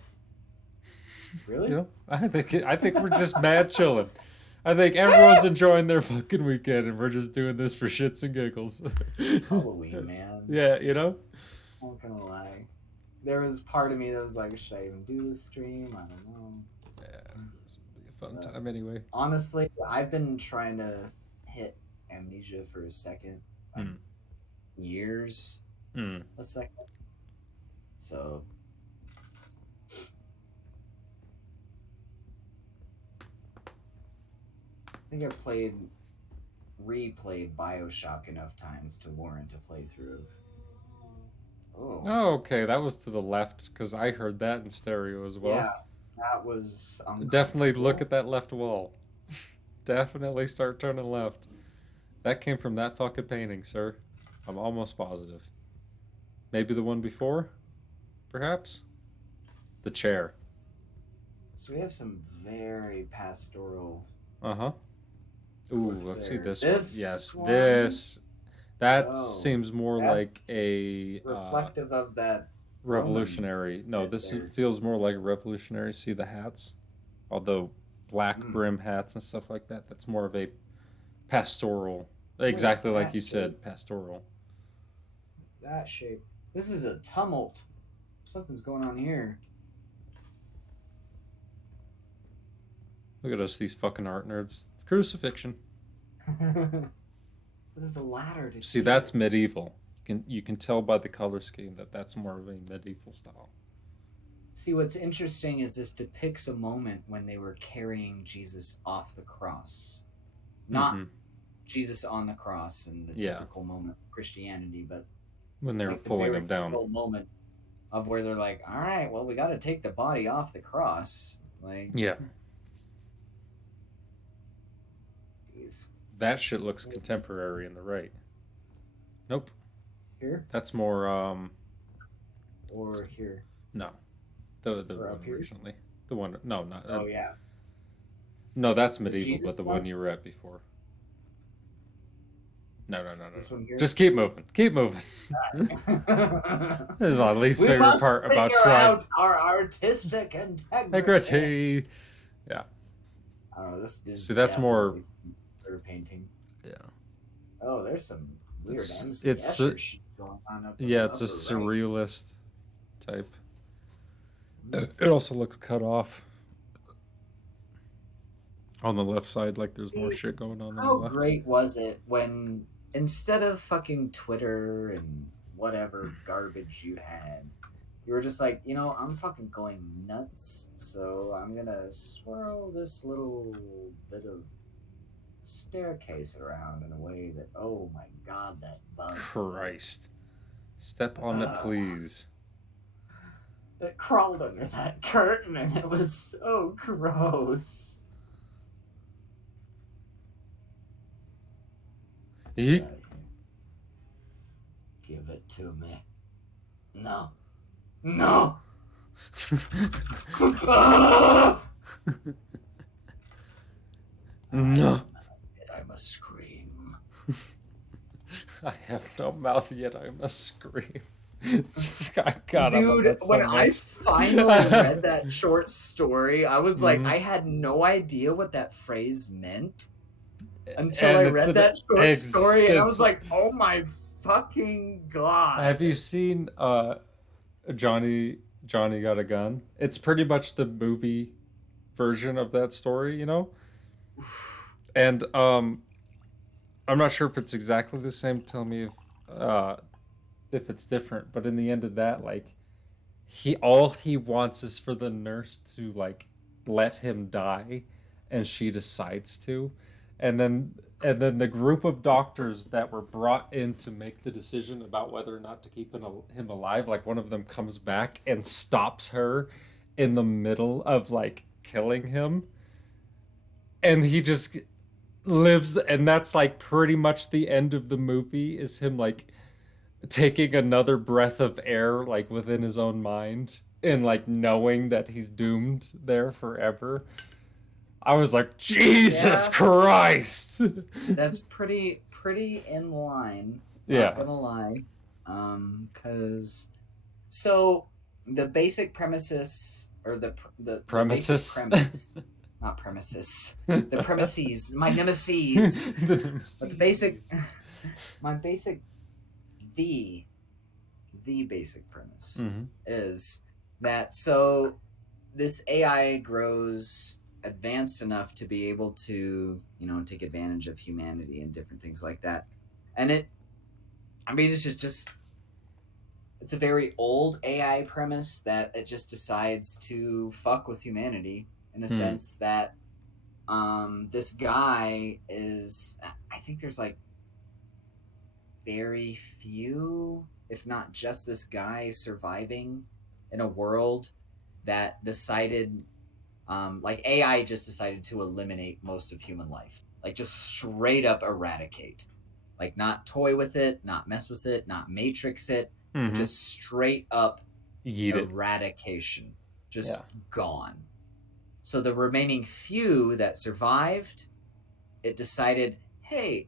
really. You know, I think we're just mad chilling. I think everyone's enjoying their fucking weekend, and we're just doing this for shits and giggles. It's Halloween, man. Yeah, you know. I'm not gonna lie. There was part of me that was like, should I even do this stream? I don't know. Yeah, this will be a fun time anyway. Honestly, I've been trying to hit Amnesia for a second, like Mm. years Mm. a second. So I think I've replayed Bioshock enough times to warrant a playthrough of. Oh, Oh, okay, that was to the left because I heard that in stereo as well. yeah, that was Definitely look uncomfortable. at that left wall. Definitely start turning left. That came from that fucking painting, sir. I'm almost positive. Maybe the one before? Perhaps? The chair. So we have some very pastoral. Uh huh. Ooh, Look let's see there. this one. This Yes, one? this. That Oh, seems more like that's a reflective of that Roman revolutionary. No, bit this there. feels more like a revolutionary. See the hats? Although black Mm. brim hats and stuff like that, that's more of a pastoral. Exactly like that you shape? said, pastoral. That shape. This is a tumult. Something's going on here. Look at us, these fucking art nerds. Crucifixion. This is a ladder to See, that's Jesus. medieval. You can tell by the color scheme that that's more of a medieval style. See, what's interesting is this depicts a moment when they were carrying Jesus off the cross. Not Mhm. Jesus on the cross in the Yeah. typical moment of Christianity, but When they were like the pulling very him down. typical moment of where they're like, all right, well, we got to take the body off the cross. Like, Yeah. geez. That shit looks contemporary in the right. Nope. Here That's more or here? no. The Or one up here? originally. The one no, not Oh, yeah. no, that's The medieval, Jesus but the one? one you were at before. No. This one here? Just keep moving. Keep moving. This is my least We favorite must part about figure trying out our artistic integrity. integrity. Yeah. I don't know. This is See, that's more- definitely some clear painting. Yeah. Oh, there's some weird It's- MC it's- Escher shit going on up in Yeah, the it's a upper right. surrealist type. It also looks cut off on the left side, like there's more See, shit going on the How left. great was it when instead of fucking Twitter and whatever garbage you had, you were just like, I'm fucking going nuts, so I'm gonna swirl this little bit of staircase around in a way that, oh my god, that bug Christ. Step on it, please. that crawled under that curtain, and it was so gross. Yeet. Give it to me. No. No. No. Get must scream. I have no mouth yet. I must scream. God, I love Dude, that so when I much. finally read that short story, I was like, Mhm. I had no idea what that phrase meant until I And it's read an that short story, and I was existential. like, oh my fucking Have god. you seen Johnny Got a Gun? It's pretty much the movie version of that story, you know? And I'm not sure if it's exactly the same. Tell me if it's different, but in the end of that, like he wants is for the nurse to like let him die, and she decides to, and then the group of doctors that were brought in to make the decision about whether or not to keep him alive, like one of them comes back and stops her in the middle of like killing him, and he just lives, and that's like pretty much the end of the movie, is him like taking another breath of air like within his own mind and like knowing that he's doomed there forever. I was like, Jesus Yeah, Christ. that's pretty in line, not Yeah. gonna lie. Cause so the basic premises or the basic Premises. premise, not premises, the premises, my nemesis. The But the basic nemesis. my basic the the basic premise Mm-hmm. is that so this AI grows advanced enough to be able to, take advantage of humanity and different things like that. And I mean, it's a very old AI premise that it just decides to fuck with humanity in a Hmm. sense that this guy is, I think there's like very few, if not just this guy, surviving in a world that decided, like AI just decided to eliminate most of human life, like just straight up eradicate, like not toy with it, not mess with it, not matrix it, but Mm-hmm. just straight up Yeet it. eradication, Yeah. just gone. So the remaining few that survived, it decided, hey,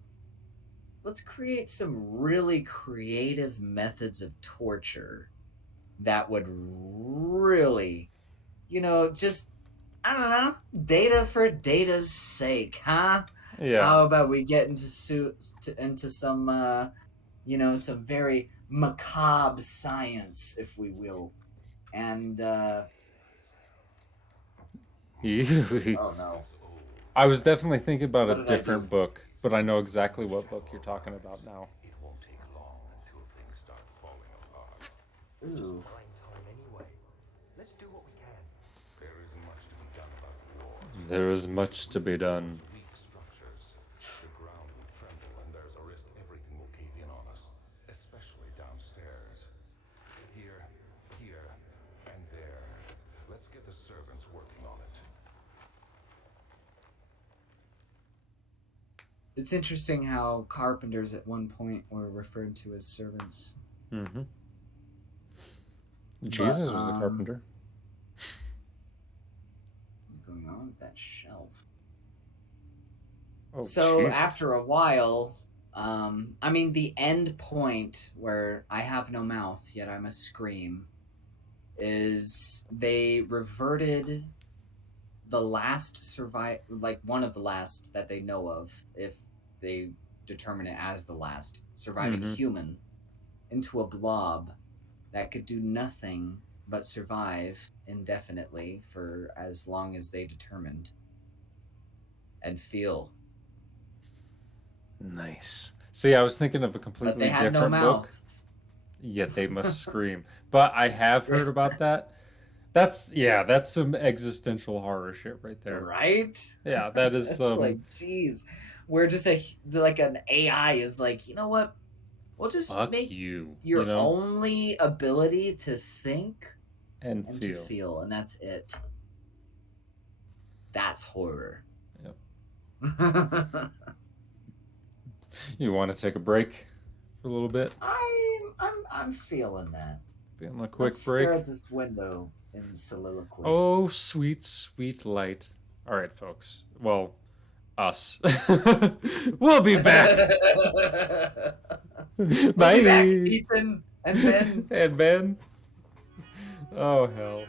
let's create some really creative methods of torture that would really, just, I don't know, data for data's sake, huh? Yeah. How about we get into some, some very macabre science, if we will, and oh no, I was definitely thinking about a what did I do? different book, but I know As exactly the what book shadow you're talking about arrives, now. it won't take long until things start falling apart. Ooh, Buying time anyway. Let's do what we can. There isn't much to be done about the wars. There is much to be done. Weak structures. The ground will tremble, and there's a risk everything will cave in on us, especially downstairs. Here, and there. Let's get the servants working on it. it's interesting how carpenters at one point were referred to as servants. Mm-hmm. But Jesus was a carpenter. what's going on with that shelf? Oh, So Jesus. after a while, I mean, the end point where I have no mouth yet I must scream is they reverted the last survive, like one of the last that they know of, if they determine it as the last surviving Mm-hmm. human, into a blob that could do nothing but survive indefinitely for as long as they determined and feel. Nice. See, I was thinking of a But completely they had no different book, mouth. yet they must scream. But I have heard about that. That's some existential horror shit right there. Right? Yeah, that is It's like, geez, we're just like an AI is like, you know what? We'll just fuck make you, you your know, only ability to think and and to feel. feel, and that's it. That's horror. Yep. You want to take a break for a little bit? I'm feeling that. Feeling a quick Let's break? stare at this window in soliloquy. Oh, sweet, sweet light. All right, folks. Well, us. We'll be back. We'll Bye. be back, Ethan and Ben. And Ben. Oh hell.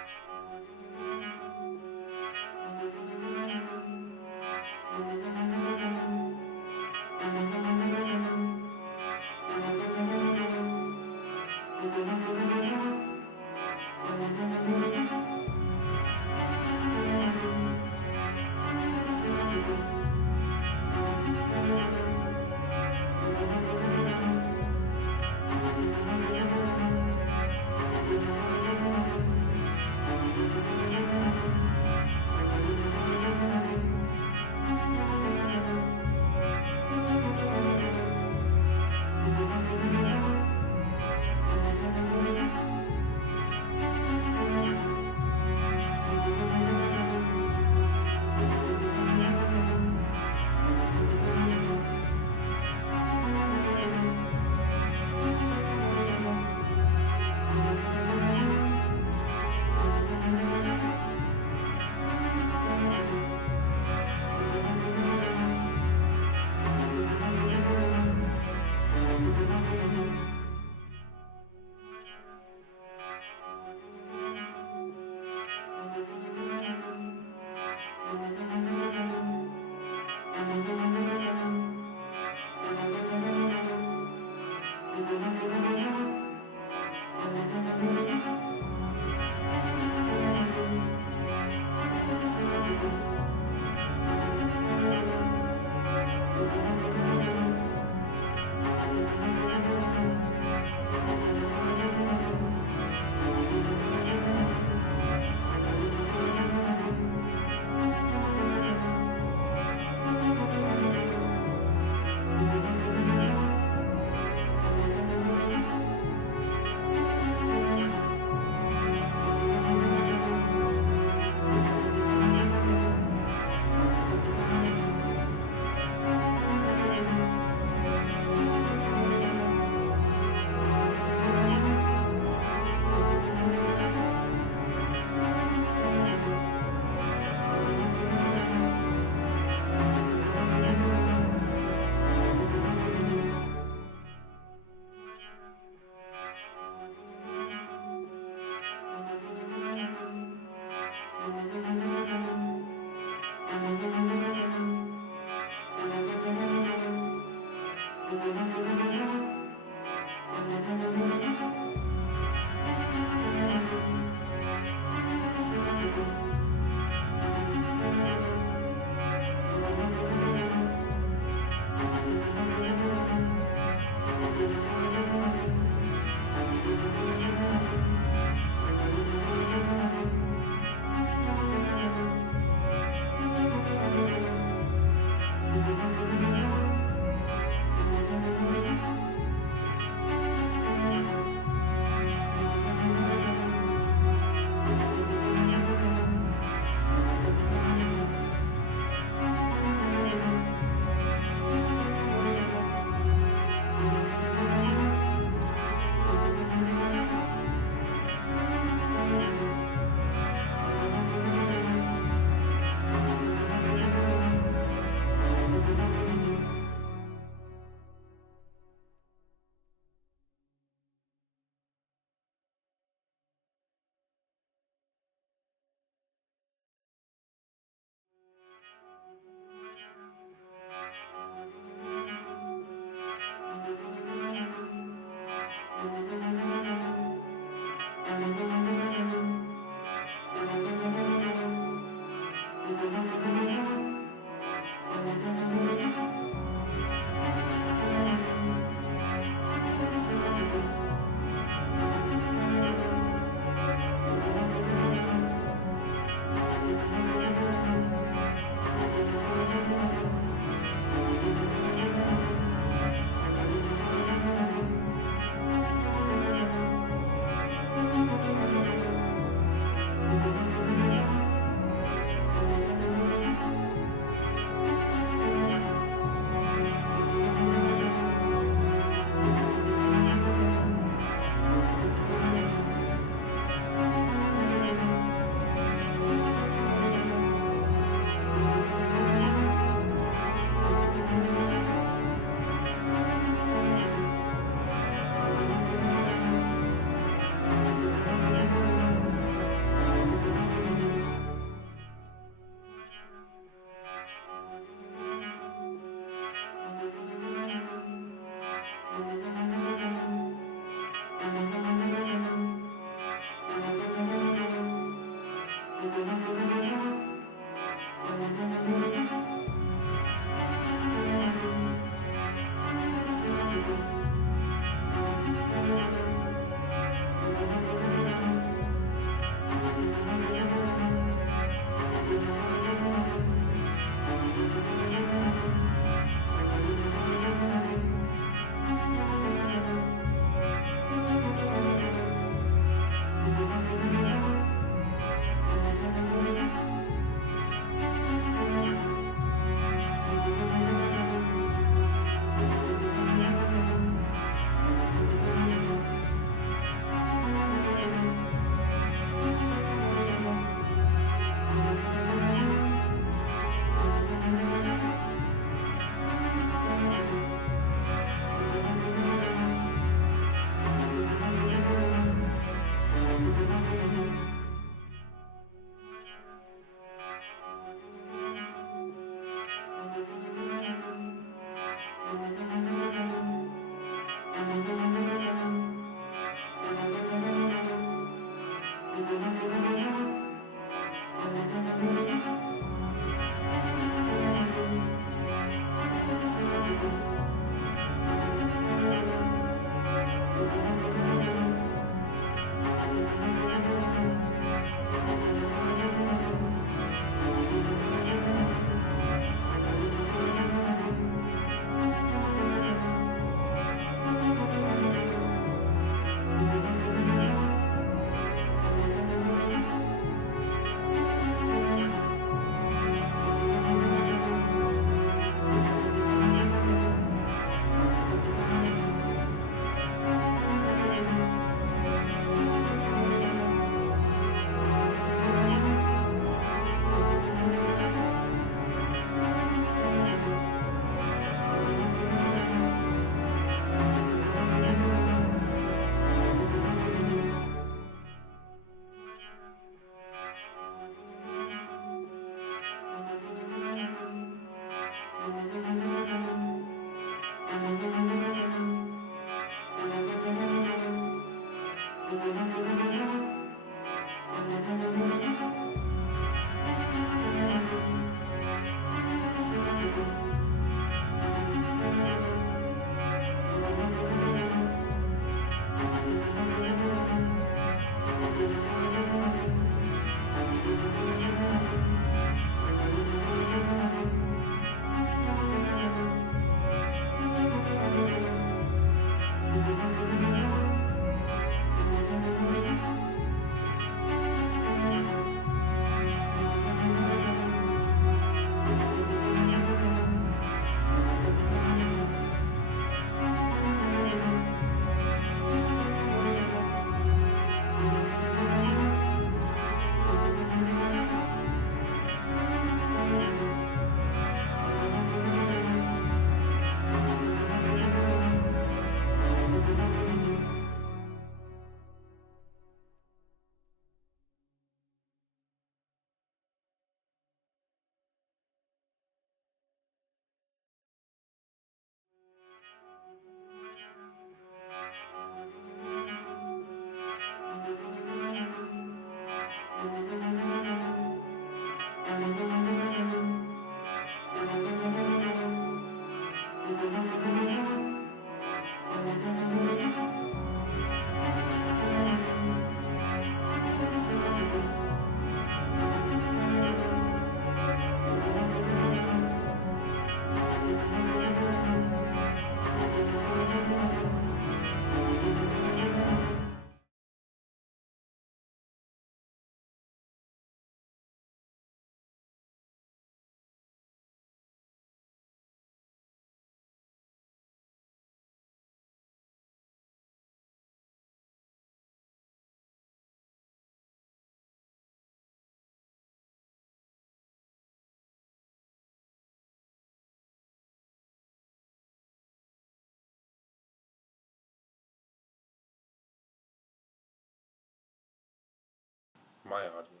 My audio.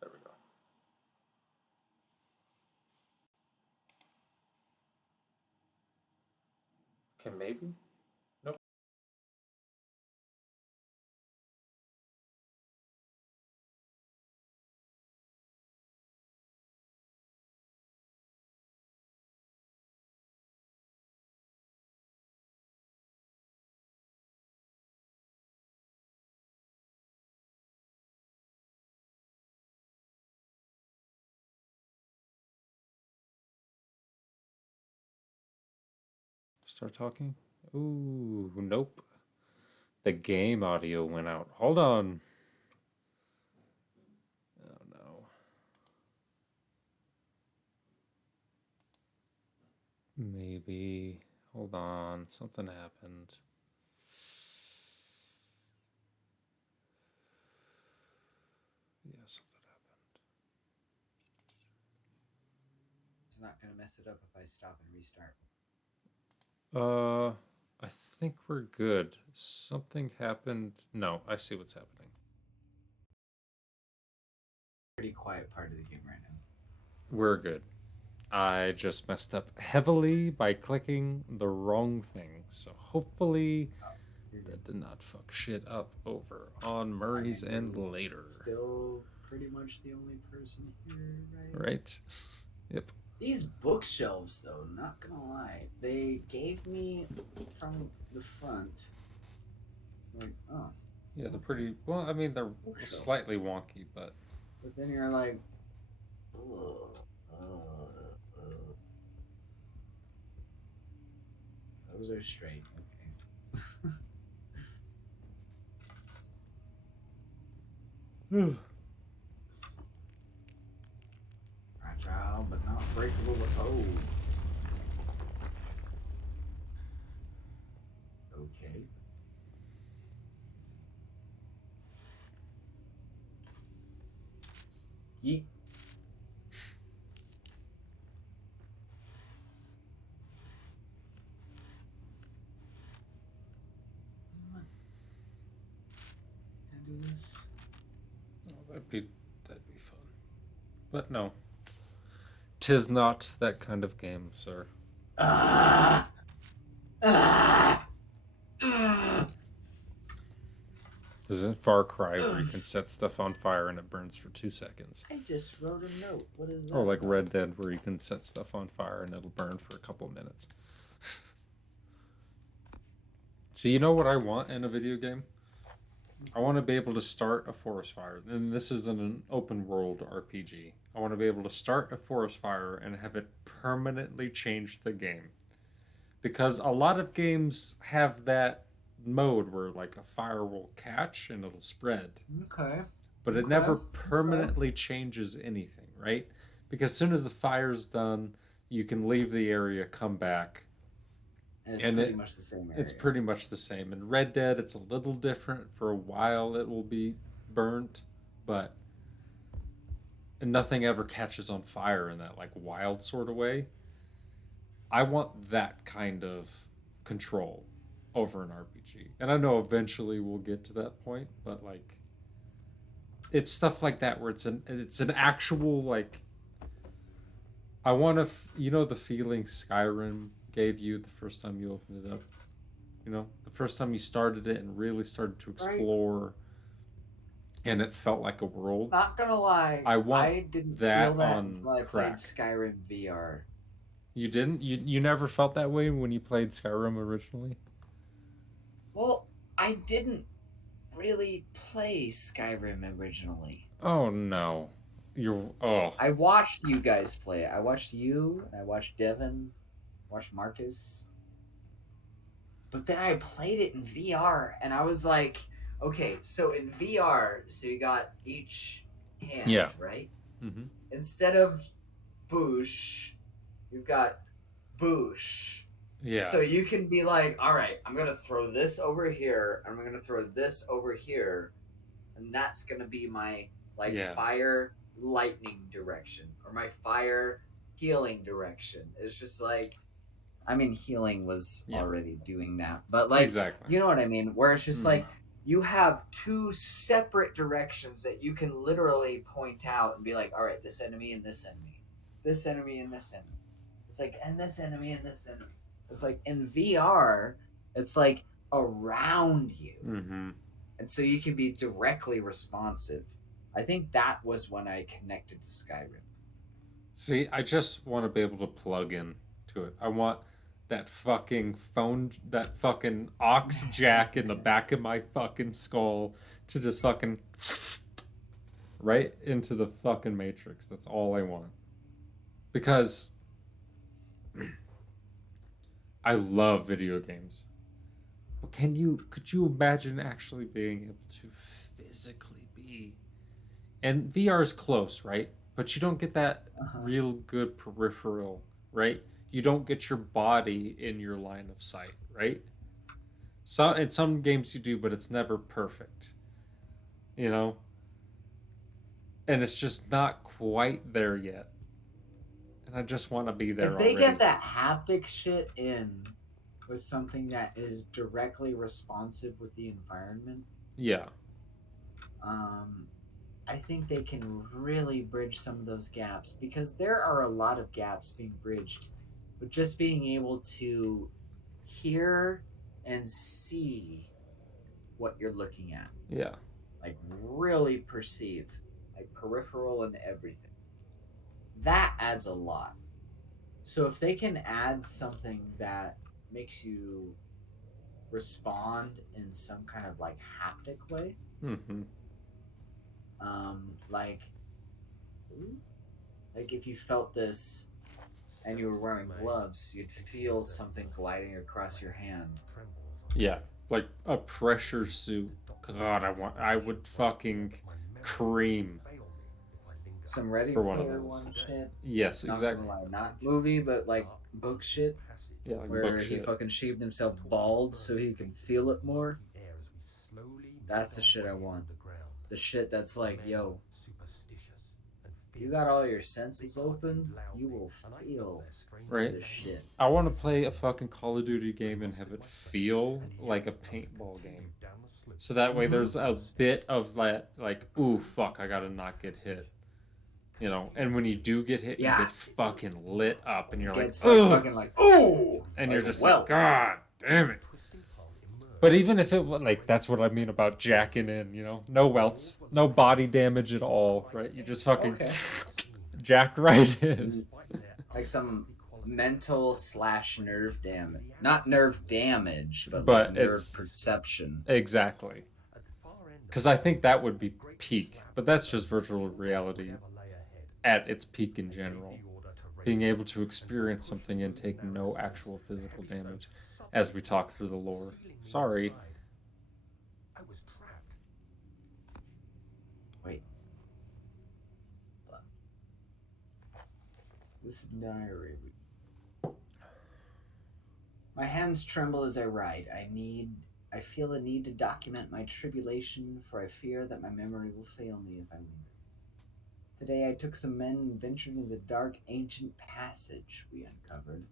There we go. Okay, maybe? Nope. Start talking? Ooh, nope. The game audio went out. Hold on. Oh no. Maybe. Hold on. Something happened. Yeah, something It's not gonna mess it up if I stop and restart. happened. I think we're good. Something happened. No, I see what's happening. Pretty quiet part of the game right now. We're good. I just messed up heavily by clicking the wrong thing. So hopefully That did not fuck shit up over on Murray's End later. Still pretty much the only person here, right? Right? Yep. These bookshelves, though, not gonna lie, they gave me from the front. Like, oh. Yeah, they're pretty. Well, I mean, they're Bookshelf. slightly wonky, but But then you're like, ugh, ugh. Those are straight. Okay. Fragile but not breakable with hold. Okay. Yeet. Can I do this? oh, that'd be fun. But no, 'tis not that kind of game, sir. Ah! Ah! Ah! This isn't Far Cry where you can set stuff on fire and it burns for 2 seconds. I just wrote a note. What is that? Or like Red Dead where you can set stuff on fire and it'll burn for a couple of minutes. So you know what I want in a video game? I want to be able to start a forest fire. And this isn't an open world RPG. I want to be able to start a forest fire and have it permanently change the game. Because a lot of games have that mode where like a fire will catch and it'll spread. Okay. But it Okay. never permanently changes anything, right? Because as soon as the fire's done, you can leave the area, come back. And it's And pretty it- much the same area. It's pretty much the same. In Red Dead, it's a little different. For a while, it will be burnt, but nothing ever catches on fire in that like wild sort of way. I want that kind of control over an RPG, and I know eventually we'll get to that point. But like, it's stuff like that where it's an actual like. I want to, you know, the feeling Skyrim gave you the first time you opened it up. You know, the first time you started it and really started to explore, and it felt like a world. Not gonna lie, I want I didn't that feel that on until I crack. played Skyrim VR. You didn't? You never felt that way when you played Skyrim originally? Well, I didn't really play Skyrim originally. Oh no. Oh. I watched you guys play it. I watched you, and I watched Devin, watched Marcus. But then I played it in VR, and I was like, okay, so in VR, so you got each hand, Yeah. right? Mhm. Instead of boosh, you've got boosh. Yeah. So you can be like, all right, I'm going to throw this over here, and I'm going to throw this over here, and that's going to be my Yeah. fire lightning direction, or my fire healing direction. It's just like, I mean, healing was Yeah. already doing that, but like, exactly. you know what I mean? Where it's just Mhm. like, you have two separate directions that you can literally point out and be like, all right, this enemy and this enemy, this enemy and this enemy. It's like, and this enemy and this enemy. It's like in VR, it's like around you. Mm-hmm. And so you can be directly responsive. I think that was when I connected to Skyrim. See, I just want to be able to plug in to it. I want that fucking phone, that fucking aux jack in the back of my fucking skull to just fucking right into the fucking matrix. That's all I want. Because I love video games. But could you imagine actually being able to physically be? And VR is close, right? But you don't get that real good peripheral, right? You don't get your body in your line of sight, right? So in some games you do, but it's never perfect. You know? And it's just not quite there yet. And I just want to be there If they already. get that haptic shit in with something that is directly responsive with the environment, Yeah. I think they can really bridge some of those gaps, because there are a lot of gaps being bridged with just being able to hear and see what you're looking at. Yeah. Like really perceive, like peripheral and everything. That adds a lot. So if they can add something that makes you respond in some kind of like haptic way, Mm-hmm. um, like like if you felt this and you were wearing gloves, you'd feel something gliding across your hand. Yeah. Like a pressure suit. God, I would fucking cream Some Ready for one of Player those. One shit. Yes, Not gonna exactly. lie, not movie, but like book shit, Yeah, like book where he shit. fucking shaved himself bald so he can feel it more. That's the shit I want. The shit that's like, yo, you got all your senses open, you will feel Right? the shit. I want to play a fucking Call of Duty game and have it feel like a paintball game. So that way Mm-hmm. there's a bit of that, like, ooh, fuck, I gotta not get hit. You know, and when you do get hit, you Yeah, get fucking lit up and it you're like, gets like ugh! fucking like, ooh, And like you're just like, welt. God damn it. But even if it was like, that's what I mean about jacking in, you know? No welts, no body damage at all, right? You just fucking Okay. jack right in. Like some mental slash nerve damage. Not nerve damage, but like But nerve it's perception. exactly. Because I think that would be peak. But that's just virtual reality at its peak in general. Being able to experience something and take no actual physical damage as we talk through the lore. Sorry. Wait. This diary. My hands tremble as I write. I feel a need to document my tribulation, for I fear that my memory will fail me if I linger. Today I took some men and ventured into the dark ancient passage we uncovered.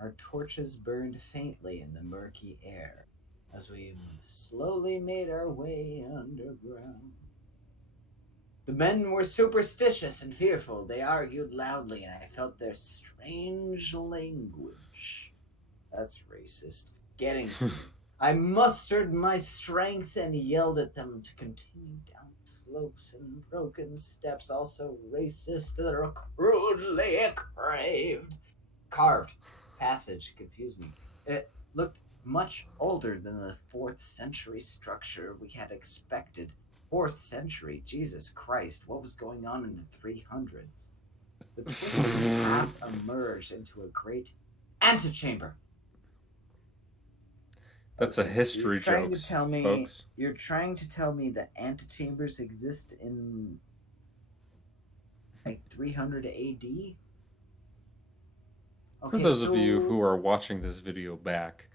Our torches burned faintly in the murky air as we slowly made our way underground. The men were superstitious and fearful. They argued loudly, and I felt their strange language. That's racist. Getting to me. I mustered my strength and yelled at them to continue down slopes and broken steps, also racist, that are crudely carved passage confused me. It looked much older than the 4th century structure we had expected. 4th century, Jesus Christ, what was going on in the 300s? The twisting path emerged into a great antechamber. That's a Okay, so history jokes, folks. you're trying to tell me that antechambers exist in like 300 AD? For Okay, those of you so who are watching this video back,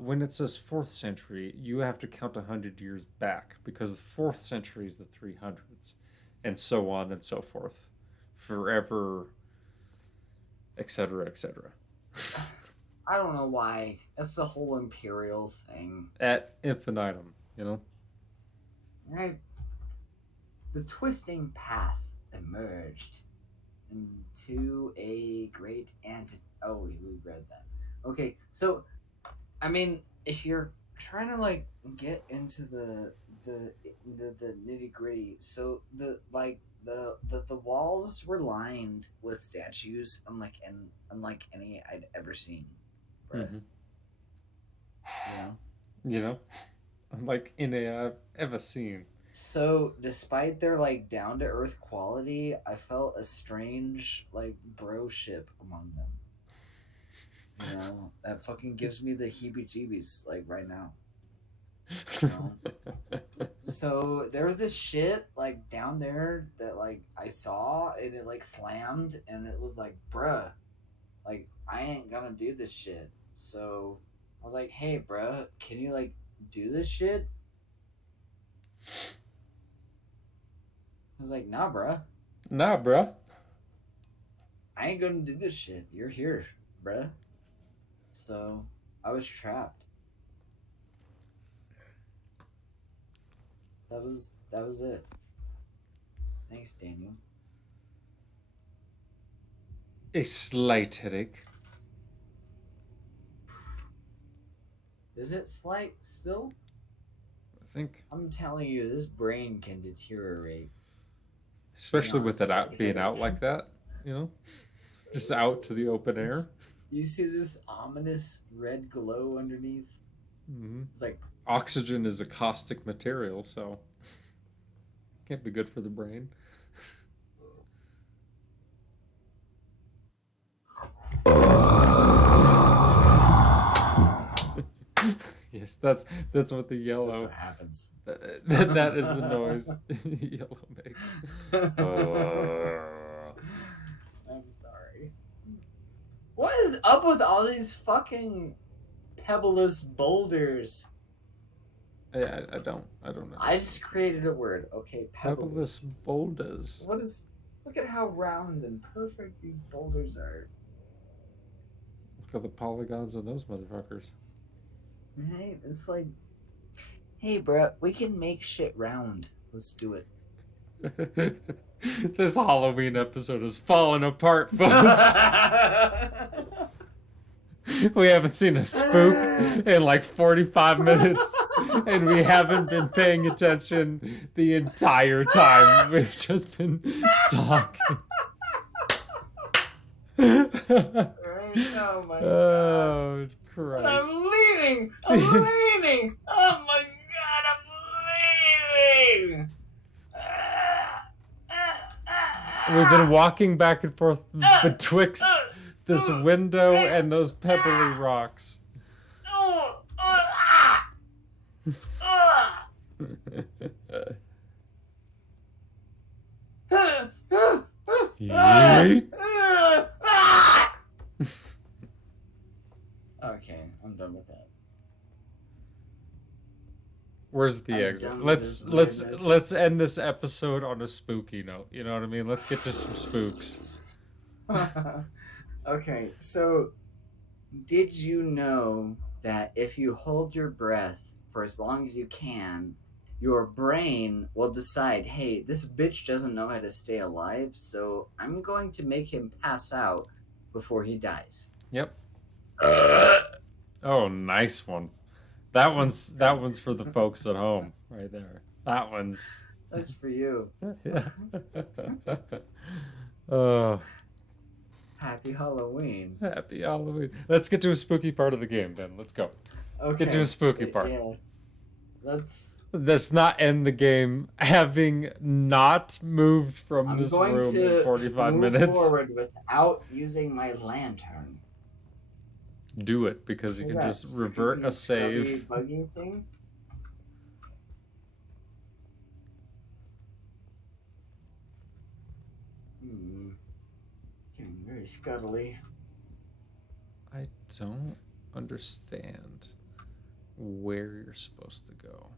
when it says 4th century, you have to count 100 years back because the 4th century is the 300s, and so on and so forth, forever, etc., etc. I don't know why. That's the whole imperial thing. At infinitum, you know? Right? The twisting path emerged into a great oh, we read that. Okay, so I mean, if you're trying to like get into the nitty gritty, so the walls were lined with statues unlike any I'd ever seen. Right? Mm-hmm. You know. You know? Unlike any I've ever seen. So, despite their like down to earth quality, I felt a strange like broship among them. You know, that fucking gives me the heebie-jeebies like right now. You know? So there was this shit like down there that like I saw and it like slammed and it was like, bruh, like I ain't gonna do this shit. So I was like, hey, bruh, can you like do this shit? I was like, nah, bruh. Nah, bruh. I ain't gonna do this shit. You're here, bruh. So I was trapped. That was it. Thanks, Daniel. A slight headache. Is it slight still? think, I'm telling you, this brain can deteriorate. especially with it Honestly. being out like that, just out to the open air. You see this ominous red glow underneath? Hmm. It's like, Oxygen is a caustic material, so can't be good for the brain. Yes, that's what the that's yellow. what happens. That is the noise yellow makes. I'm sorry. What is up with all these fucking pebbleless boulders? I don't know. I just created a word. Okay, Pebbleless pebbleless. boulders. What is? Look at how round and perfect these boulders are. Look at the polygons on those motherfuckers. Right? It's like, hey, bro, we can make shit round. Let's do it. This Halloween episode is falling apart, folks. We haven't seen a spook in like 45 minutes, and we haven't been paying attention the entire time. We've just been talking. Oh my god. Oh, Christ. I'm leaving! I'm leaving! Oh my god, I'm leaving! We've been walking back and forth betwixt this window and those pebbly rocks. Yeet. Okay, I'm done with that. Where's the I'm exit? done with Let's this madness. let's end this episode on a spooky note. You know what I mean? Let's get to some spooks. Okay, so did you know that if you hold your breath for as long as you can, your brain will decide, hey, this bitch doesn't know how to stay alive, so I'm going to make him pass out before he dies. Yep. Oh, nice one. That one's for the folks at home, right there. That one's. That's for you. Yeah. Oh, Happy Halloween. happy Halloween. Let's get to a spooky part of the game then. Let's go. Okay. Get to a spooky part. Yeah. Let's not end the game having not moved from I'm this going room to in 45 move minutes. forward without using my lantern. Do it because you Look can at that just revert a scrubby, save. buggy thing. Getting very scuttly. I don't understand where you're supposed to go.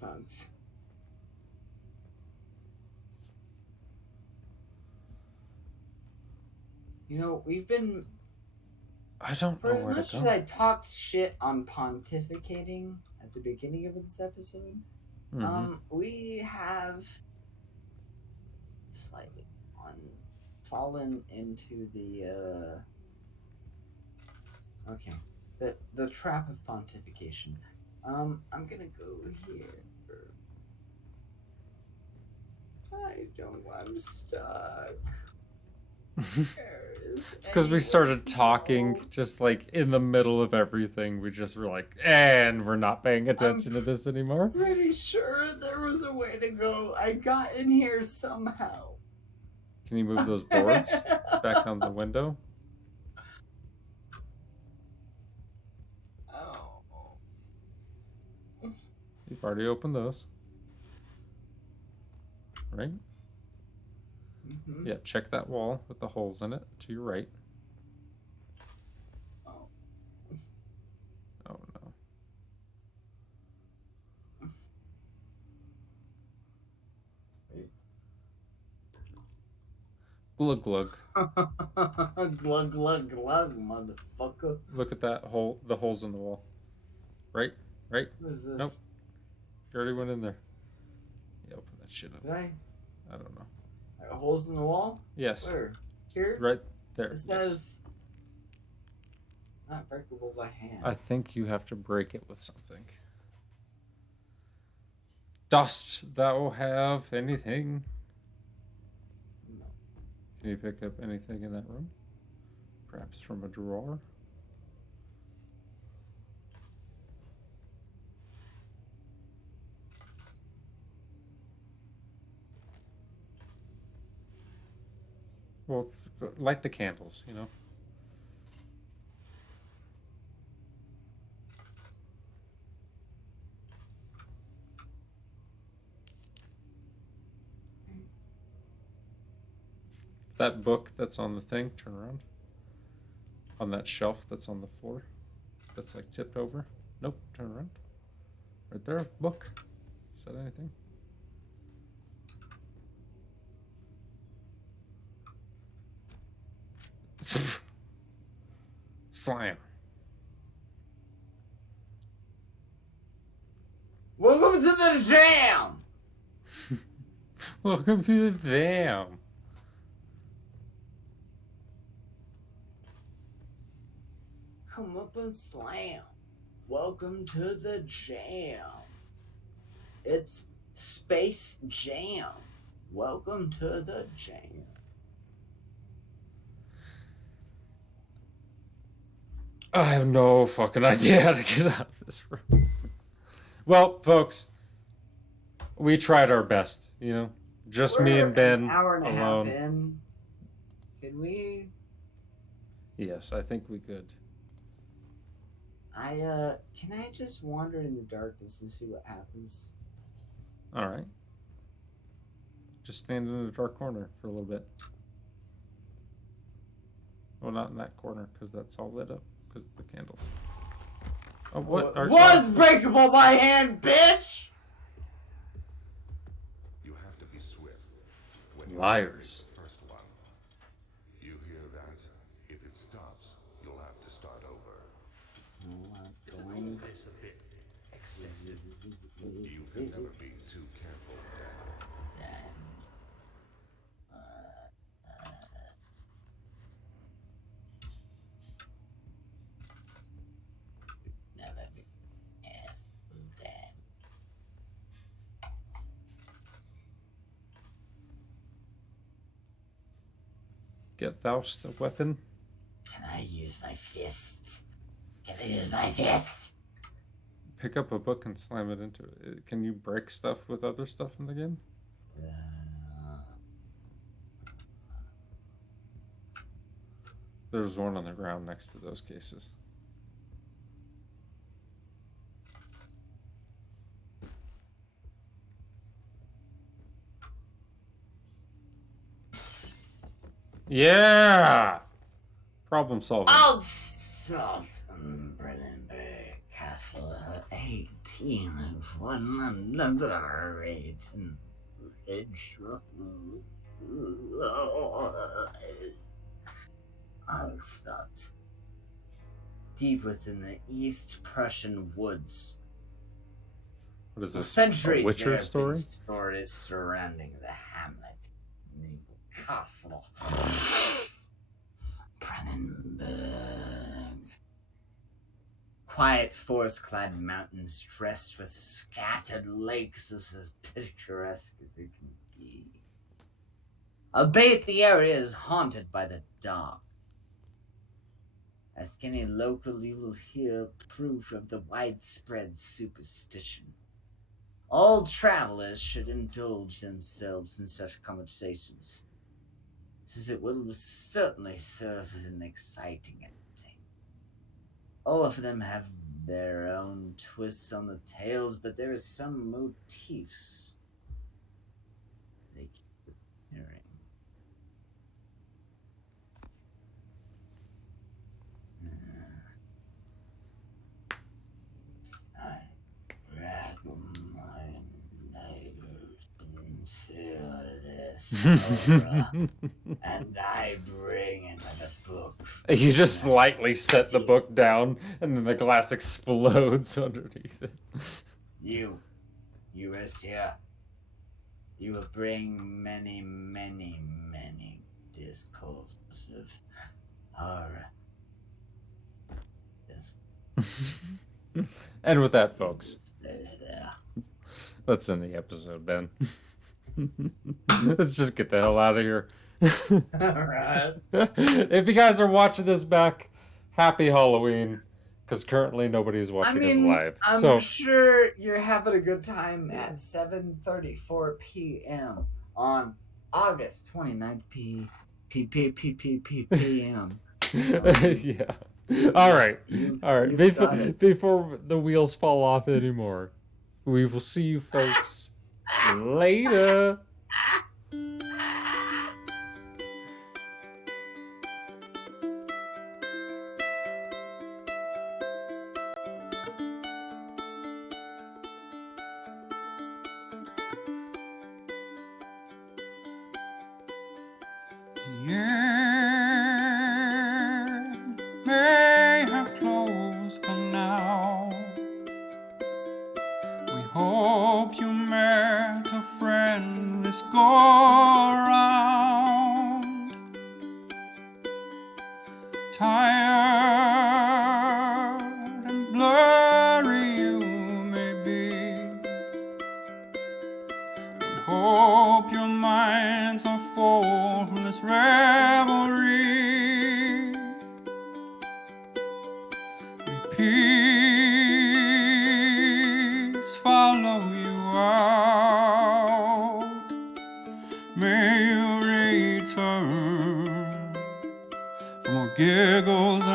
Bugs. You know, we've been, I don't for know as where much to as go. I talked shit on pontificating at the beginning of this episode, Mhm. we have slightly fallen into the okay, the trap of pontification. I'm gonna go here. I'm stuck. It's because we started talking just like in the middle of everything. We just were like, and we're not paying attention to this anymore. Pretty sure there was a way to go. I got in here somehow. Can you move those boards back on the window? Oh. You've already opened those. Right? Mm-hmm. Yeah, check that wall with the holes in it to your right. Oh. Oh no. Wait. Glug glug. Glug glug glug, motherfucker. Look at that hole, the holes in the wall. Right? Right? What is this? Nope. You already went in there. Yeah, open that shit up. Did I? I don't know. Holes in the wall? Yes. Where? Here? Right There. It Yes. says not breakable by hand. I think you have to break it with something. Dost thou have anything? No. Can you pick up anything in that room? Perhaps from a drawer? Well, light the candles, you know? That book that's on the thing, turn around. On that shelf that's on the floor. That's like tipped over. Nope, turn around. Right there, book. Is that anything? Slime. Welcome to the jam! Welcome to the dam. Come up and slam. Welcome to the jam. It's Space Jam. Welcome to the jam. I have no fucking idea how to get out of this room. Well, folks, we tried our best, you know? Just me and Ben an hour and a half alone. in. Can we? Yes, I think we could. Can I just wander in the darkness and see what happens? All right. Just stand in the dark corner for a little bit. Well, not in that corner, because that's all lit up, because of the candles. Oh, what? Was breakable by hand, bitch! You have to be swift. When you Liars. the first one. You hear that? If it stops, you'll have to start over. Isn't all this a bit excessive? You can never be too careful, Daniel. Never be careful then. Get thou'st a weapon. Can I use my fists? Can I use my fists? Pick up a book and slam it into it. Can you break stuff with other stuff in the game? There's one on the ground next to those cases. Yeah! Problem solving. Old Sultan Brandenburg Castle 1801 Ridge Alstadt. Deep within the East Prussian woods. What is For this? centuries, A Witcher there have story? been stories surrounding the hamlet named Castle Brandenburg. Quiet forest-clad mountains dressed with scattered lakes is as picturesque as it can be. Albeit the area is haunted by the dark. Ask any local, you will hear proof of the widespread superstition. All travelers should indulge themselves in such conversations, since it will certainly serve as an exciting entertainment. All of them have their own twists on the tales, but there are some motifs they keep hearing. I grab my neighbors and feel this aura, and I bring in the book. You just lightly set the book down, and then the glass explodes underneath it. You is here. You will bring many, many, many discoursive horror. And with that, folks, Yeah. let's end the episode, Ben. Let's just get the hell out of here. Alright. If you guys are watching this back, happy Halloween. Because currently nobody's watching us live. I'm So sure you're having a good time at 7:34 p.m. on August 29th p.m. yeah. All right. All right. You've got it. Before the wheels fall off anymore, we will see you folks later. Yeah, may have closed for now. We hope you met a friend this go around. Tired and blurry you may be. We hope your minds are full from this revelry. May peace follow you out. May you return for more giggles